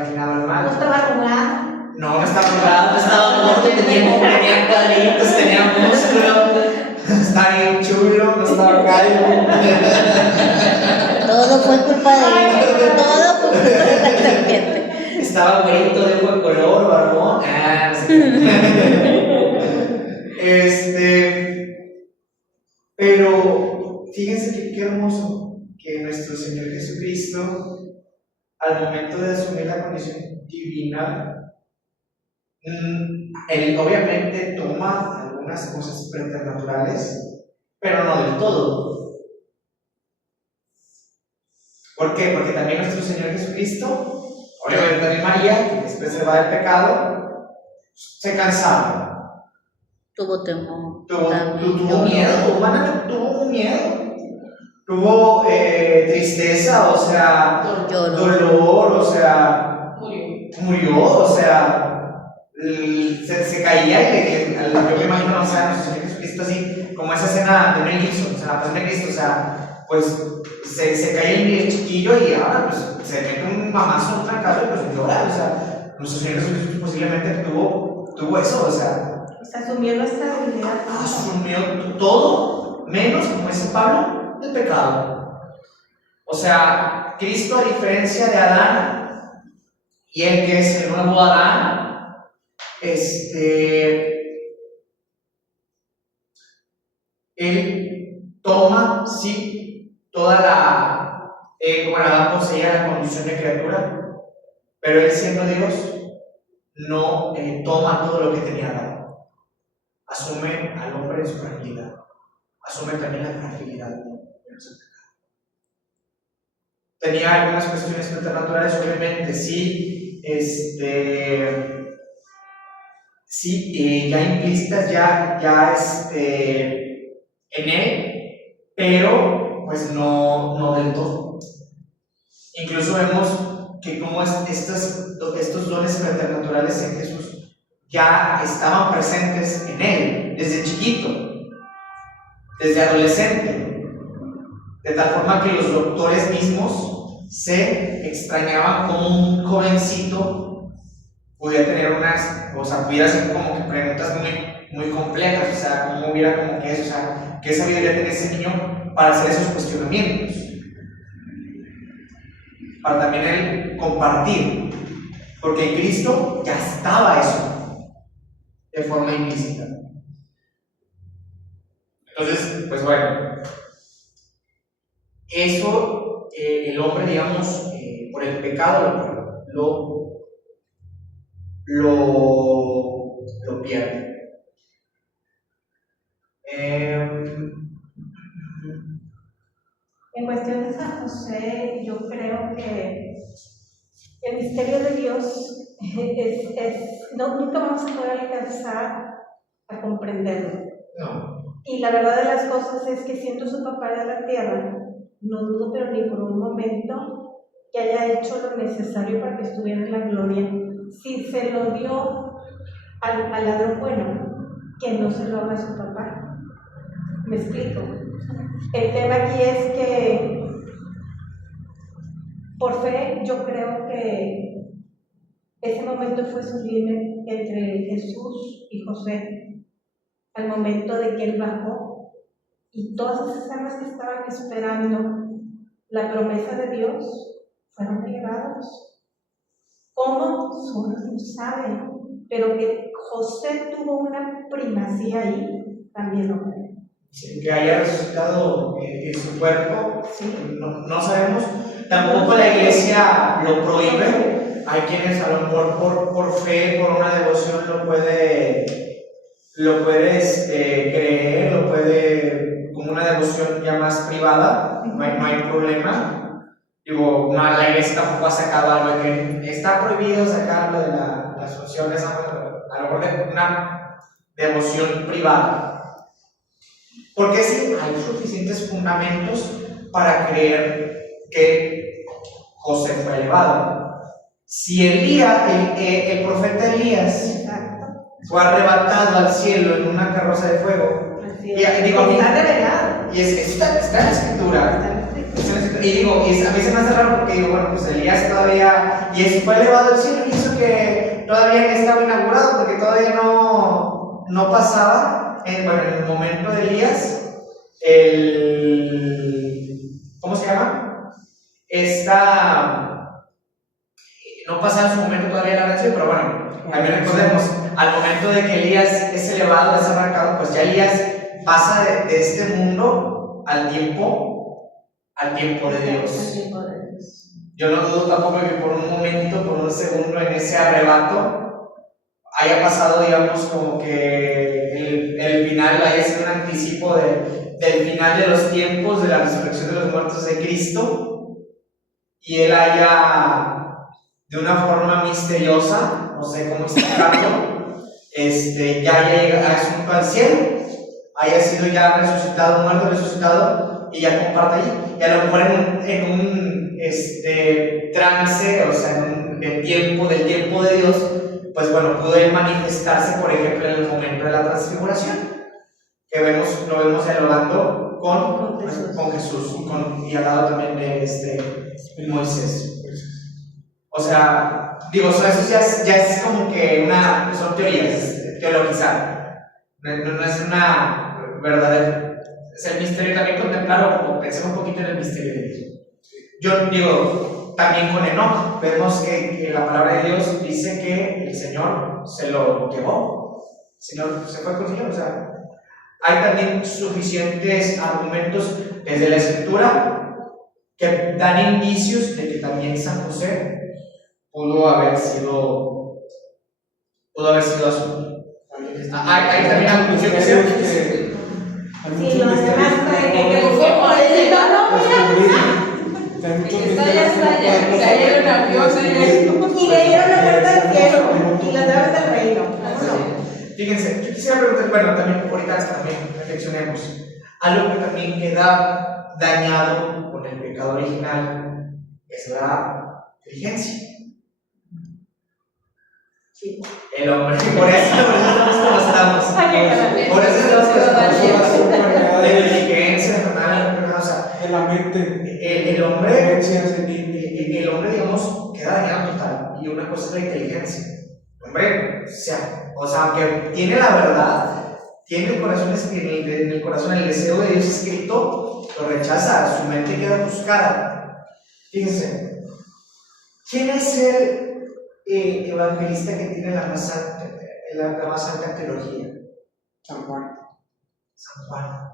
inclinado al mal. No estaba arrugado. No estaba arrugado, no estaba muerto, tenía cuadritos, tenía músculo, estaba bien chulo, no estaba calvo. Todo fue culpa de él, todo fue culpa de la serpiente. Estaba güerito, de buen color, barbón. No sé. Pero fíjense que qué hermoso que nuestro Señor Jesucristo, al momento de asumir la condición divina, Él obviamente toma algunas cosas preternaturales, pero no del todo. ¿Por qué? Porque también nuestro Señor Jesucristo, obviamente también María, que es preservada del pecado, se cansaba. Tuvo temor. Tuvo miedo, humanamente tuvo un miedo. Tuvo tristeza, o sea, dolor, o sea, murió, o sea, se caía y yo me imagino, o sea, nuestro Señor Jesucristo así, como esa escena de Mel Gibson, o sea, la pasión de Cristo, o sea, pues se cae el chiquillo y ahora pues se mete un mamazo, un trancazo y pues llora, o sea, nuestro Señor Jesucristo posiblemente tuvo eso, o sea, asumió nuestra debilidad. Asumió todo, menos, como dice Pablo, el pecado. O sea, Cristo, a diferencia de Adán, y él que es el nuevo Adán, él toma, sí, toda como Adán poseía la condición de criatura, pero él siendo Dios, no toma todo lo que tenía Adán. Asume al hombre en su fragilidad, asume también la fragilidad de nuestro pecado. Tenía algunas cuestiones preternaturales, obviamente, sí, sí, ya implícitas, en él, pero pues no del todo. Incluso vemos que como estos dones preternaturales en Jesús ya estaban presentes en él desde chiquito, desde adolescente, de tal forma que los doctores mismos se extrañaban como un jovencito pudiera tener pudiera hacer como que preguntas muy complejas, o sea, cómo hubiera como que eso, o sea, qué sabiduría tiene ese niño para hacer esos cuestionamientos, para también él compartir, porque en Cristo ya estaba eso de forma implícita. Entonces, pues bueno, eso el hombre, digamos, por el pecado lo pierde. En cuestión de San José, yo creo que el misterio de Dios nunca vamos a poder alcanzar a comprenderlo. No. Y la verdad de las cosas es que siendo su papá de la tierra, no dudo pero ni por un momento que haya hecho lo necesario para que estuviera en la gloria. Si se lo dio al ladrón bueno, que no se lo haga a su papá. ¿Me explico? El tema aquí es que por fe yo creo que ese momento fue sublime entre Jesús y José, al momento de que él bajó y todas esas almas que estaban esperando la promesa de Dios fueron liberados. ¿Cómo? Solo Dios sabe, pero que José tuvo una primacía ahí, también lo creo. Sí, que haya resucitado en su cuerpo, Sí. no sabemos. Tampoco la iglesia lo prohíbe. Hay quienes a lo mejor por fe, por una devoción lo puede creer, lo puede como una devoción ya más privada, no hay problema. Digo, la iglesia tampoco ha sacado algo de que está prohibido sacarlo de las funciones, a lo mejor de una devoción privada. Porque sí, hay suficientes fundamentos para creer que José fue elevado. Si el profeta Elías fue arrebatado al cielo en una carroza de fuego, Está revelado. y está en la escritura. Y digo, a mí se me hace raro porque digo, bueno, pues Elías todavía, y eso fue elevado al cielo, y eso que todavía estaba inaugurado, porque todavía no pasaba. En el momento de Elías, ¿cómo se llama? No pasaba en su momento todavía la redención, pero bueno, también recordemos, al momento de que Elías es elevado, es arrancado, pues ya Elías pasa de este mundo al tiempo de Dios. Yo no dudo tampoco que por un momento, por un segundo en ese arrebato, haya pasado, digamos, como que el final haya sido un anticipo del final de los tiempos, de la resurrección de los muertos de Cristo, y él haya, de una forma misteriosa, no sé cómo explicarlo, ya haya llegado asunto al cielo, haya sido ya resucitado, muerto, resucitado, y ya comparte allí, y a lo mejor en un trance, o sea, del tiempo de Dios, pues bueno, pudo él manifestarse, por ejemplo, en el momento de la transfiguración, que lo vemos dialogando con Jesús y al lado también de Moisés. O sea, digo, eso ya es como que son teorías, teologizar, no es una verdadera, es el misterio también contemplar o pensar un poquito en el misterio de Dios. Yo digo, también con Enoch, vemos que la palabra de Dios dice que el Señor se lo llevó, el Señor se fue con el Señor, o sea, hay también suficientes argumentos desde la Escritura que dan indicios de que también San José pudo haber sido asunto. Hay también la conclusión que se Sí, los demás que fue por el y le dieron la puerta del cielo y las llaves del reino. Fíjense, yo quisiera preguntar, bueno, también ahorita también reflexionemos. Algo que también queda dañado con el pecado original es la inteligencia. Sí. El hombre, por eso estamos como estamos. Por eso estamos como estamos. La inteligencia, o sea, En la mente. el hombre, Creencias en el hombre, digamos, queda dañado total. Y una cosa es la inteligencia. El hombre, o sea, aunque tiene la verdad, tiene el corazón, en el corazón el deseo de Dios escrito, lo rechaza, su mente queda buscada. Fíjense, ¿quién es el evangelista que tiene la más alta teología? San Juan. San Juan.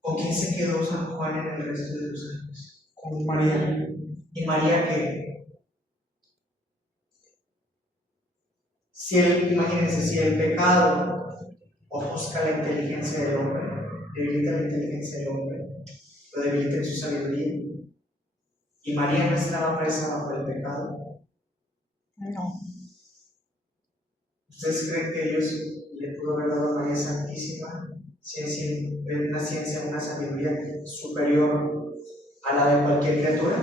¿Con quién se quedó San Juan en el resto de los años? Con María. ¿Y María qué? Imagínense, si el pecado ofusca la inteligencia del hombre, debilita la inteligencia del hombre, lo debilita en su sabiduría, y María no estaba presa bajo el pecado, No. ¿ustedes creen que Dios le pudo haber dado a María Santísima una ciencia, una sabiduría superior a la de cualquier criatura?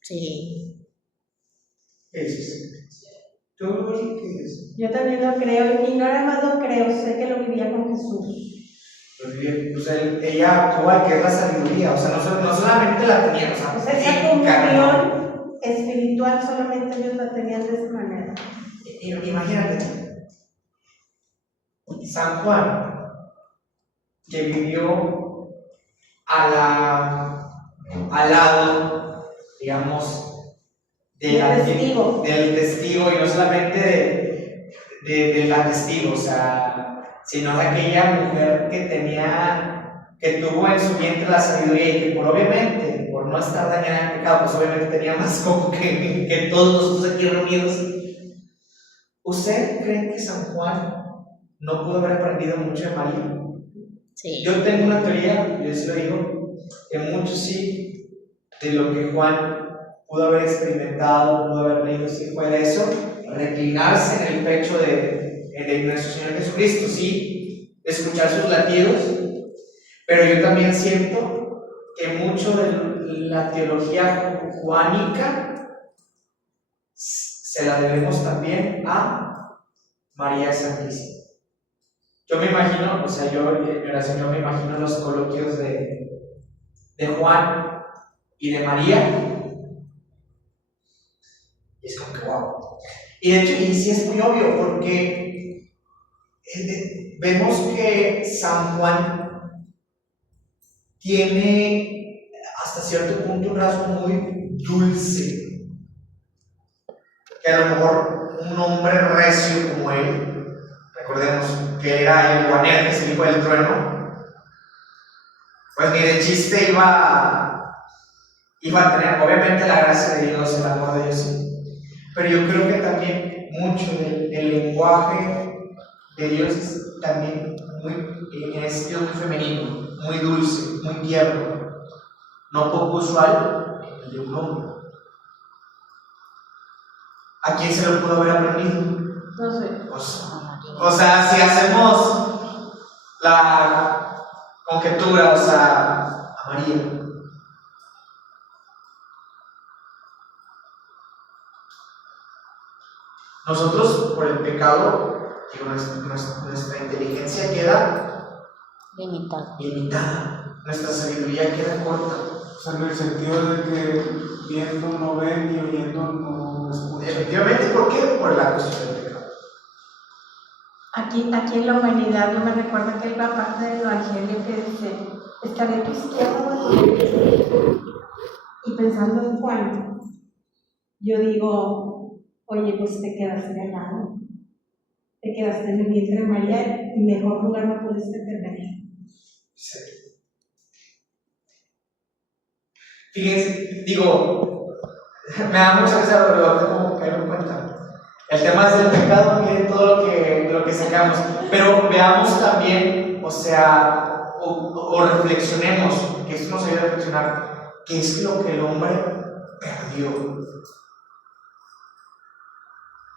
Sí. ¿Qué dices? ¿Tú, Luli, qué dices? Yo también lo creo, y no nada más lo creo, sé que lo vivía con Jesús. Pues bien, ella actuó que es la sabiduría, o sea, no solamente la tenía, O sea, esa comunión espiritual solamente ellos la tenían de esa manera. Imagínate, San Juan, que vivió al lado, digamos, del testigo, y no solamente de la testigo, o sea, sino de aquella mujer que tuvo en su vientre la sabiduría y que obviamente, por no estar dañada en pecado, pues obviamente tenía más coco que todos nosotros aquí reunidos. ¿Usted cree que San Juan no pudo haber aprendido mucho de María? Sí. Yo tengo una teoría, yo les lo digo, que mucho sí, de lo que Juan pudo haber experimentado, pudo haber leído, si fue de eso, reclinarse en el pecho de nuestro Señor Jesucristo, sí, escuchar sus latidos, pero yo también siento que mucho de la teología juánica se la debemos también a María Santísima. Yo me imagino, o sea, yo en mi oración yo me imagino los coloquios de Juan y de María, y es como que wow. Y de hecho, y sí es muy obvio, porque vemos que San Juan tiene hasta cierto punto un rasgo muy dulce, que a lo mejor un hombre recio como él, recordemos que era el Boanerges, el hijo del trueno, pues ni de chiste iba a tener obviamente la gracia de Dios, el amor de Dios, sí. Pero yo creo que también mucho del lenguaje de Dios es también en ese sentido muy femenino, muy dulce, muy tierno, no poco usual el de un hombre. ¿A quién se lo pudo haber aprendido? No sé. O sea, si hacemos la conjetura, o sea, a María. Nosotros, por el pecado, digo, nuestra inteligencia queda limitada, nuestra sabiduría queda corta. O sea, en el sentido de que viendo no ven y oyendo no escuchan. Efectivamente, ¿por qué? Por la cuestión del pecado. Aquí en la humanidad, yo me recuerdo que iba parte del Evangelio que dice, estaré a tu izquierda o a tu derecha. Y pensando en Juan, yo digo, oye, pues te quedaste al lado, te quedaste en el vientre de María, mejor lugar no pudiste tener. Sí. Fíjense, digo, me da mucha risa, pero ahorita como que caigo en cuenta. El tema es del pecado, miren todo lo que sacamos, pero veamos también, o sea, o reflexionemos, que esto nos ayuda a reflexionar, qué es lo que el hombre perdió.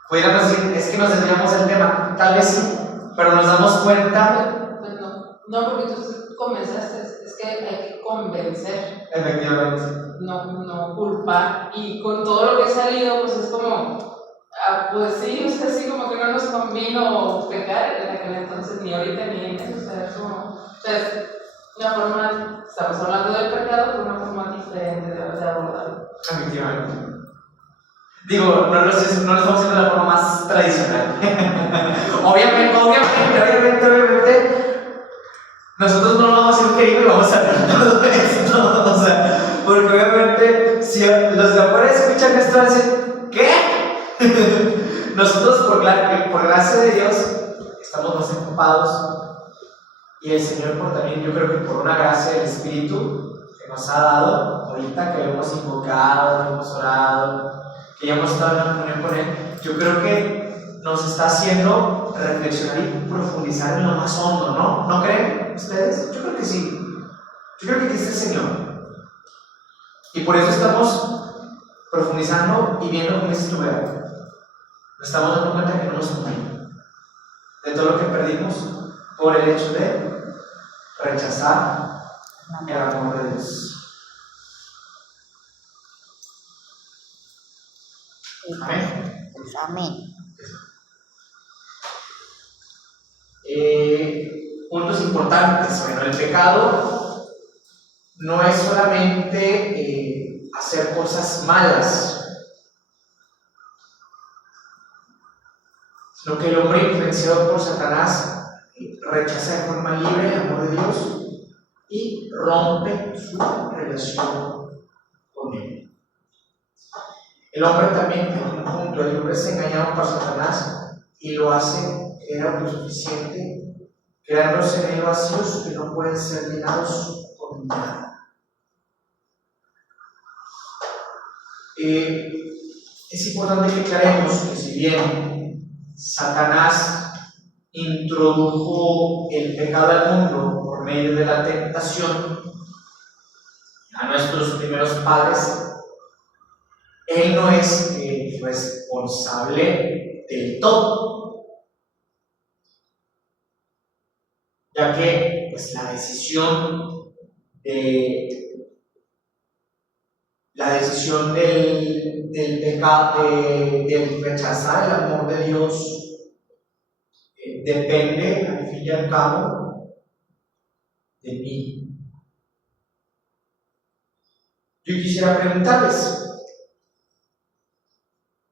Pudiéramos decir, es que nos desviamos del tema, tal vez sí, pero nos damos cuenta, Pues no. No, porque tú comenzaste, es que hay que convencer, Efectivamente. no culpar. Y con todo lo que ha salido, pues es como, pues sí, o sea, sí, como que no nos convino pecar en aquel entonces, ni ahorita ni en eso, o sea, es como, o sea, es una forma, estamos hablando del pecado, pero una forma diferente de abordarlo. Efectivamente. Digo, no lo estamos haciendo de la forma más tradicional. obviamente, nosotros no vamos a hacer un querido y vamos a hablar todo esto. O sea, porque obviamente, si los de afuera escuchan esto, dicen, ¿qué? Nosotros, por gracia de Dios, estamos más ocupados. Y el Señor, también, yo creo que por una gracia del Espíritu que nos ha dado, ahorita que lo hemos invocado, que hemos orado, que ya hemos estado en comunión con Él, yo creo que nos está haciendo reflexionar y profundizar en lo más hondo, ¿no? ¿No creen ustedes? Yo creo que sí. Yo creo que aquí está el Señor. Y por eso estamos profundizando y viendo cómo es tu verdad. Nos estamos dando cuenta que no nos conviene de todo lo que perdimos por el hecho de rechazar el amor de Dios. Amén. Amén. Puntos importantes. Bueno, el pecado no es solamente hacer cosas malas, sino que el hombre influenciado por Satanás rechaza de forma libre el amor de Dios y rompe su relación con Él. El hombre también, en un punto, el hombre es engañado por Satanás y lo hace creer autosuficiente, creándose en él vacíos que no pueden ser llenados con nada. Es importante que aclaremos que si bien Satanás introdujo el pecado al mundo por medio de la tentación a nuestros primeros padres, él no es responsable del todo, ya que pues la decisión del pecado, del rechazar el amor de Dios, depende al fin y al cabo de mí. Yo quisiera preguntarles,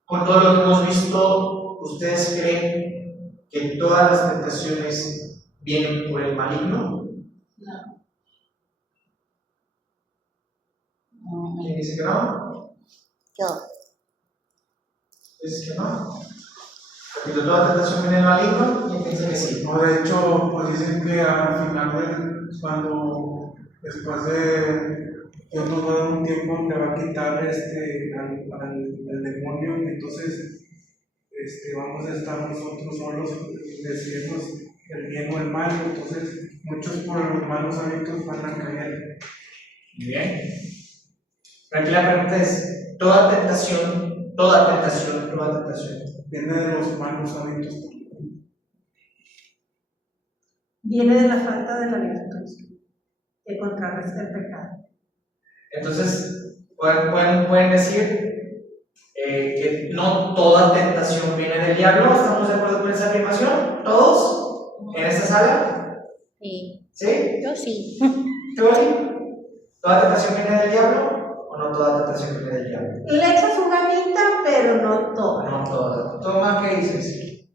con todo lo que hemos visto, ¿ustedes creen que todas las tentaciones vienen por el maligno? No. ¿Quién dice que no? Yo. ¿Dices que no? Porque toda tentación viene del maligno, ¿quién piensa que sí? No, de hecho, pues dicen que al final, después de Dios nos va a dar un tiempo donde va a quitar al demonio, entonces vamos a estar nosotros solos y decidirnos el bien o el mal, entonces muchos por los malos hábitos van a caer. Muy bien. Pero aquí la pregunta es, toda tentación Viene de los malos hábitos. Viene de la falta de la virtud, que contrarresta el pecado. entonces pueden decir que no toda tentación viene del diablo. ¿Estamos de acuerdo con esa afirmación? ¿Todos? ¿En esta sala? Sí. ¿Sí? Yo sí. ¿Tú, Ali? ¿Toda tentación viene del diablo o no toda tentación viene del diablo? Le echa su ganita, pero no toda. No toda. ¿Toma qué dices?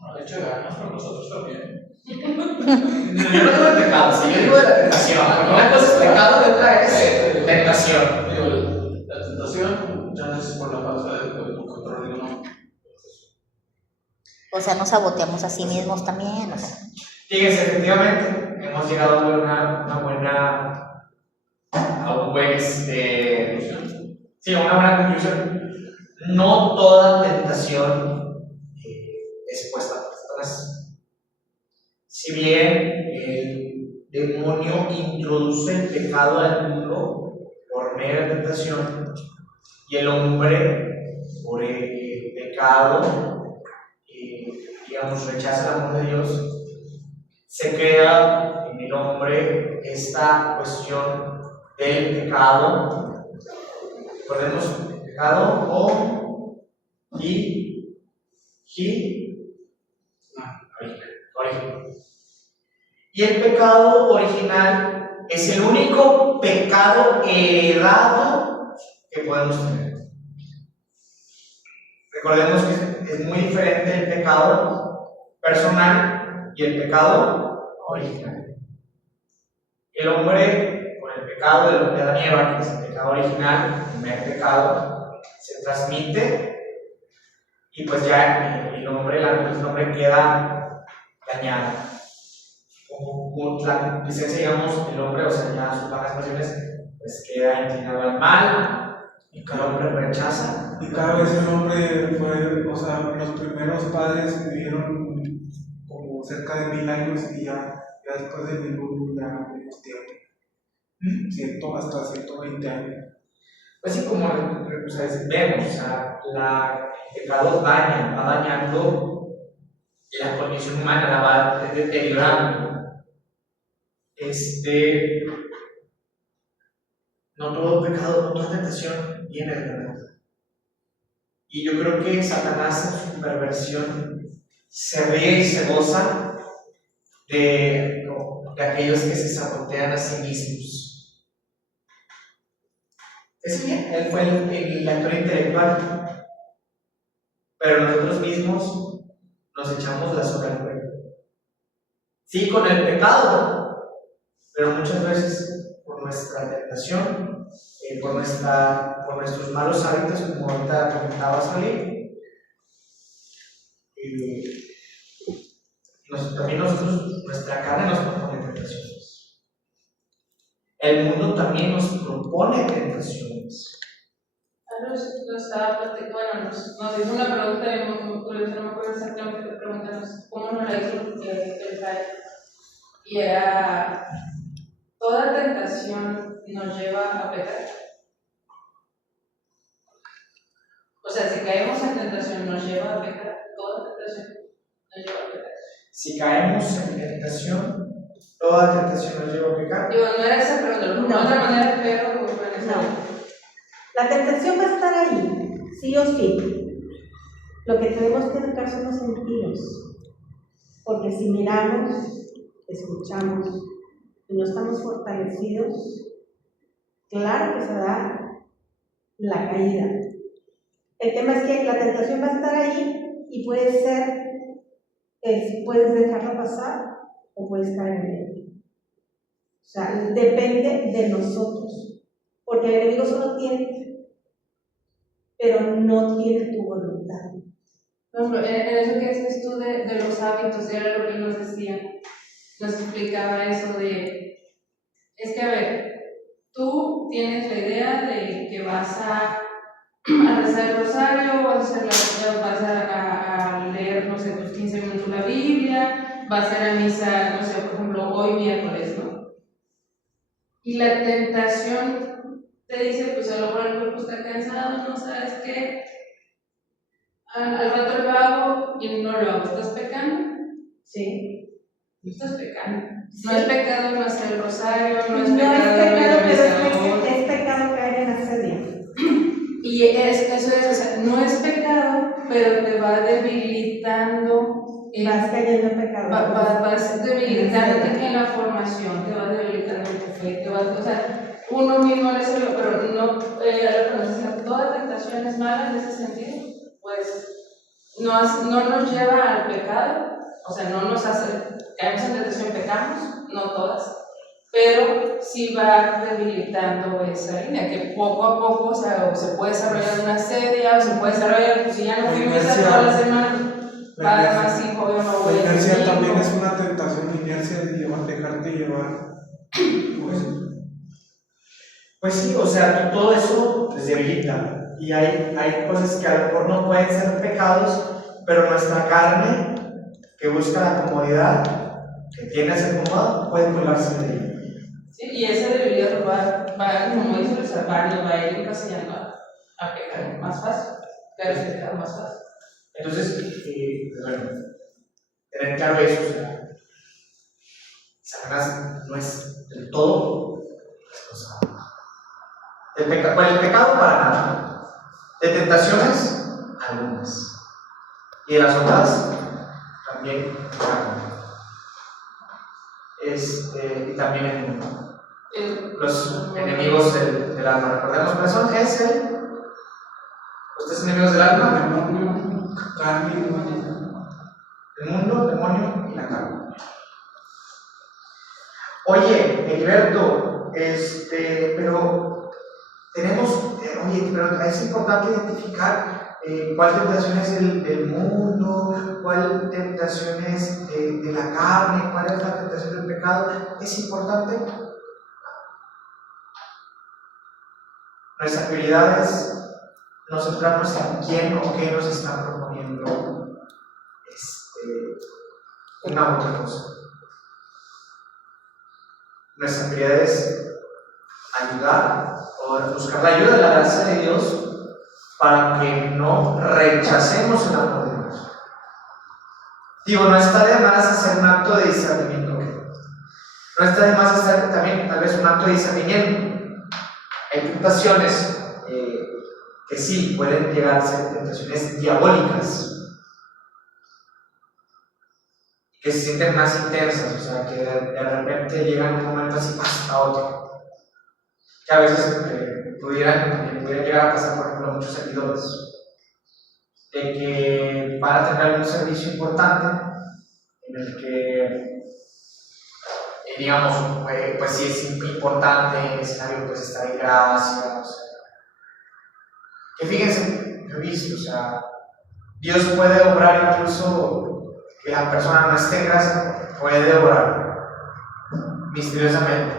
No le eche ganas, pero nosotros también. Yo no tengo el pecado, sí, yo digo de la tentación. Porque una cosa es pecado y otra es tentación. Digo, la tentación muchas veces por la falta de control de uno. O sea, nos saboteamos a sí mismos también. O sea. Fíjense, efectivamente, hemos llegado a una buena conclusión. No toda tentación es puesta por Satanás. Si bien el demonio introduce el pecado al mundo por medio de la tentación y el hombre por el pecado, rechaza el amor de Dios, se crea en el hombre esta cuestión del pecado. Recordemos, pecado original. Y el pecado original es el único pecado heredado que podemos tener. Recordemos que es muy diferente el pecado personal y el pecado original. El hombre, con el pecado de Adán y Eva, que es el pecado original, el primer pecado, se transmite y pues ya el hombre queda dañado. Como la licencia, digamos, el hombre, o sea, ya sus bajas pasiones, pues queda inclinado al mal y cada hombre rechaza. Y cada vez el hombre fue, o sea, los primeros padres vivieron como cerca de 1000 años y ya después del diluvio ya menos tiempo. Hasta 120 años. Pues sí, como o sea, vemos, o sea, el pecado va dañando la condición humana, la va deteriorando. No todo pecado, no toda tentación viene de la verdad. Y yo creo que Satanás en su perversión se ríe y se goza de aquellos que se sabotean a sí mismos. Es bien, él fue el actor intelectual, pero nosotros mismos nos echamos la soga al cuello. Sí, con el pecado, pero muchas veces por nuestra tentación, por nuestros malos hábitos, como ahorita comentaba Solí, también nuestra carne nos propone tentaciones. El mundo también nos propone tentaciones. Carlos estaba platicando, bueno, nos hizo una pregunta muy curiosa, no me acuerdo exactamente qué pregunta, cómo nos la hizo el padre. Y era, ¿toda tentación nos lleva a pecar? O sea, si caemos en tentación, ¿nos lleva a pecar? ¿Toda tentación nos lleva a pecar? Si caemos en tentación, toda tentación nos lleva a pecar. Digo, no era esa pregunta, de otra manera, pero pues bueno, esa. No. La tentación va a estar ahí, sí o sí. Lo que tenemos que educar son los sentidos. Porque si miramos, escuchamos y no estamos fortalecidos, claro que se da la caída. El tema es que la tentación va a estar ahí y puede ser que puedes dejarla pasar o puedes caer en ella. O sea, depende de nosotros. Porque el enemigo solo tiene, pero no tiene tu voluntad. Por ejemplo, en eso que dices tú de los hábitos, era lo que nos decía, nos explicaba eso de, es que a ver, tú tienes la idea de que vas a rezar el rosario, vas a leer, no sé, tus 15 minutos la Biblia, vas a ir a misa, no sé, por ejemplo, hoy miércoles, ¿no? Y la tentación te dice, pues a lo mejor el cuerpo está cansado, no sabes qué, al rato lo hago y no lo hago, ¿estás pecando? Sí. No estás pecando. Sí. No es pecado no hacer el rosario, no es No pecado es pecado, ir a pero misa. es pecado caer en asedia. Y eso es, o sea, no es pecado, pero te va debilitando. Vas cayendo en pecado. Vas debilitándote en la formación, te vas debilitando en tu fe, o sea, uno mismo le sirve, pero no, toda tentación es mala en ese sentido, pues no nos lleva al pecado, o sea, no nos hace, caemos en tentación, pecamos, no todas, pero sí va debilitando esa línea, que poco a poco, o sea, o se puede desarrollar una sedia, o se puede desarrollar, pues si ya no fui a misa todas las semanas, cada más hijo, yo no voy La a inercia también es una tentación, la inercia de dejarte llevar. Pues sí, o sea, todo eso les debilita. Y hay cosas que a lo mejor no pueden ser pecados, pero nuestra carne, que busca la comodidad, que tiene ese cómodo, puede colgarse de ella. Sí, y esa debilidad va como dice el Salvador, va a ir encasillando a pecar más fácil, cada vez pecar más fácil. Entonces, bueno, tener claro eso, o sea, Satanás no es del todo responsable. Por el pecado para nada. De tentaciones, algunas. Y de las otras, también y también el mundo. Los enemigos del alma. Recordemos cuáles son. Es los tres enemigos del alma: Demonio, carne y mundo. el mundo, el demonio y la carne. Oye, Heriberto, pero es importante identificar cuál tentación es del mundo, cuál tentación es de la carne, cuál es la tentación del pecado. Es importante. Nuestras prioridades, nos centramos en quién o qué nos está proponiendo una u otra cosa. Nuestra prioridad es ayudar o buscar la ayuda de la gracia de Dios para que no rechacemos el amor de Dios. Digo, no está de más hacer un acto de discernimiento. No está de más hacer también tal vez un acto de discernimiento. Hay tentaciones que sí pueden llegar a ser tentaciones diabólicas, que se sienten más intensas, o sea, que de repente llegan un momento así hasta otro, que a veces pudieran llegar a pasar, por ejemplo, a muchos servidores, de que van a tener algún servicio importante en el que, digamos, pues sí es importante el escenario, pues estar en gracia, o sea, que fíjense, yo he visto, o sea, Dios puede obrar incluso que la persona no esté en gracia, puede obrar misteriosamente,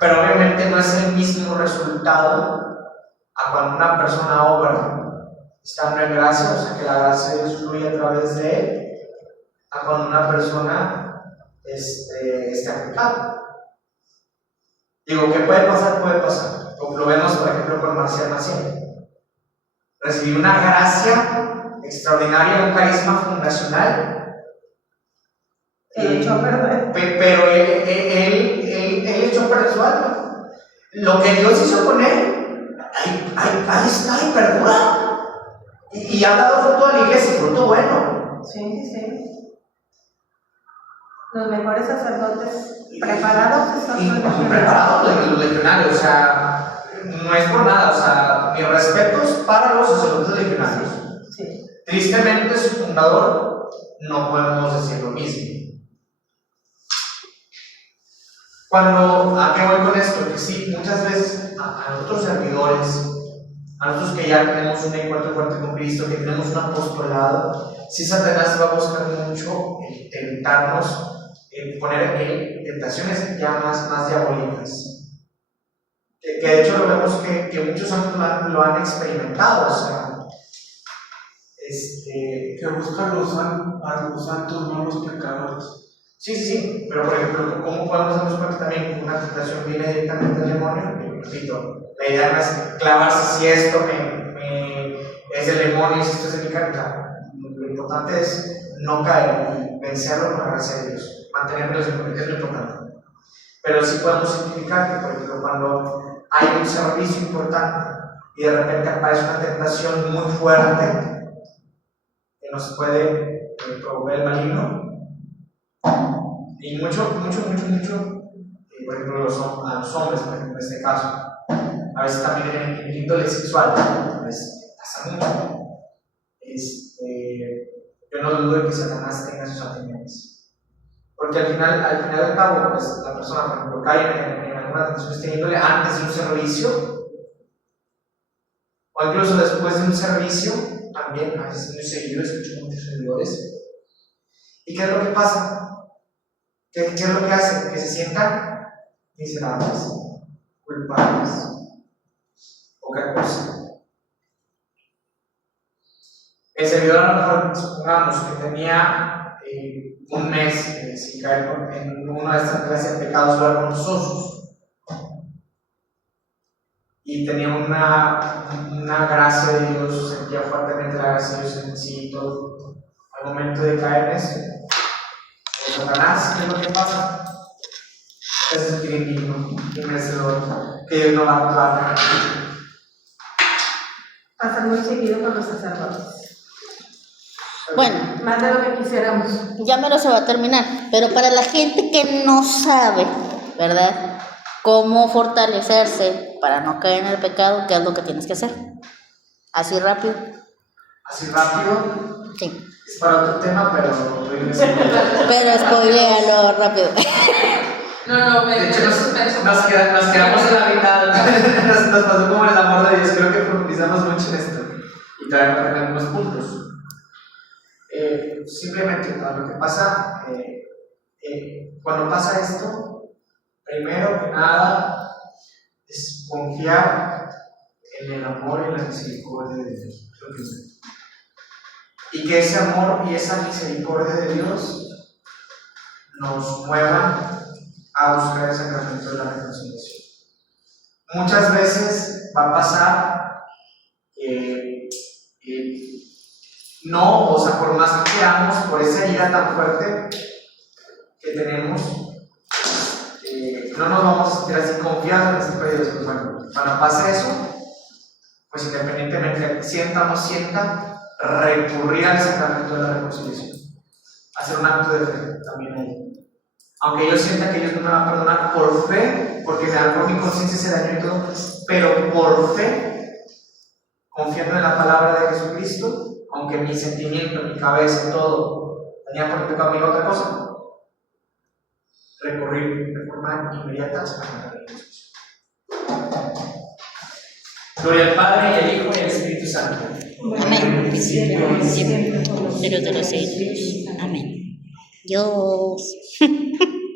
pero obviamente no es el mismo resultado a cuando una persona obra estando en gracia, o sea que la gracia de Dios fluye a través de él, a cuando una persona está en pecado. Digo, ¿qué puede pasar? Puede pasar. Como lo vemos, por ejemplo, con Marcial Maciel. Recibió una gracia extraordinaria, un carisma fundacional. Pero él echó a perder su alma. Lo que Dios hizo con él, ahí está, y perdura. Y ha dado fruto a la iglesia, fruto bueno. Sí. Los mejores sacerdotes preparados son los legionarios, o sea, no es por nada, o sea, mis respetos para los sacerdotes legionarios. Sí. Tristemente, su fundador, no podemos decir lo mismo. ¿A qué voy con esto? Que sí, muchas veces a nosotros servidores, a nosotros que ya tenemos un encuentro fuerte con Cristo, que tenemos un apostolado, sí, Satanás va a buscar mucho el tentarnos, poner en tentaciones ya más diabólicas. Que de hecho lo vemos que muchos santos lo han experimentado, o sea, que buscan a los santos, no los pecadores. Sí, pero por ejemplo, ¿cómo podemos darnos cuenta también que una tentación viene directamente del demonio? Repito, la idea no es clavarse si esto es del demonio, si esto es de mi carne. Lo importante es no caer y vencerlo con la gracia de Dios, mantenerlos en es lo importante. Pero sí podemos identificar que, por ejemplo, cuando hay un servicio importante y de repente aparece una tentación muy fuerte que nos puede promover el maligno, y mucho, por ejemplo, a los hombres, por ejemplo, en este caso, a veces también en índole sexual, a veces pasa mucho. Yo no dudo de que Satanás tenga sus atenientes, porque al final del cabo, pues, la persona, por ejemplo, cae en alguna tentación de este índole antes de un servicio, o incluso después de un servicio, también a veces muy seguido, escucho muchos servidores. ¿Y qué es lo que pasa? ¿Qué es lo que hacen? Que se sientan miserables, culpables, poca cosa. El servidor, a lo mejor, supongamos que tenía un mes sin caer en una de estas clases de pecados vergonzosos, y tenía una gracia de Dios, sentía fuertemente la gracia de Dios en sí, y todo. Al momento de caer en eso, Satanás, ¿qué es lo que pasa? te hace sentir indigno, inmerecedor, que Dios no va a actuar. Pasa muy seguido con los sacerdotes. Bueno, Más de lo que quisiéramos. ya mero se va a terminar, pero para la gente que no sabe, ¿verdad? Cómo fortalecerse para no caer en el pecado, ¿qué es lo que tienes que hacer? Así rápido. Así rápido, Sí. es para otro tema, pero Pero spoiléalo rápido. No, me de hecho, suspenso. nos quedamos en la mitad. Nos pasó como el amor de Dios. Creo que profundizamos mucho en esto. Y todavía faltan algunos puntos. Simplemente, para lo que pasa, cuando pasa esto, primero que nada, es confiar en el amor y la misericordia de Dios. Lo primero. Y que ese amor y esa misericordia de Dios nos muevan a buscar el sacramento de la reconciliación. Muchas veces va a pasar que no, o sea, por más que queramos, por esa herida tan fuerte que tenemos, no nos vamos a sentir así confiados en ese Dios. Pues bueno, cuando pase eso, pues independientemente sienta o no sienta, recurrir al sacramento de la reconciliación, hacer un acto de fe también ahí. Aunque yo sienta que Dios no me va a perdonar por fe, porque me da por mi conciencia ese daño y todo, pero por fe, confiando en la palabra de Jesucristo, aunque mi sentimiento, mi cabeza, todo tenía por qué cambiar otra cosa, recurrir de forma inmediata al sacramento de la reconciliación. Gloria al Padre, y al Hijo, y al Espíritu Santo. Amén. Principio y siempre, por los De los siglos de los siglos. siglos. Amén. Dios.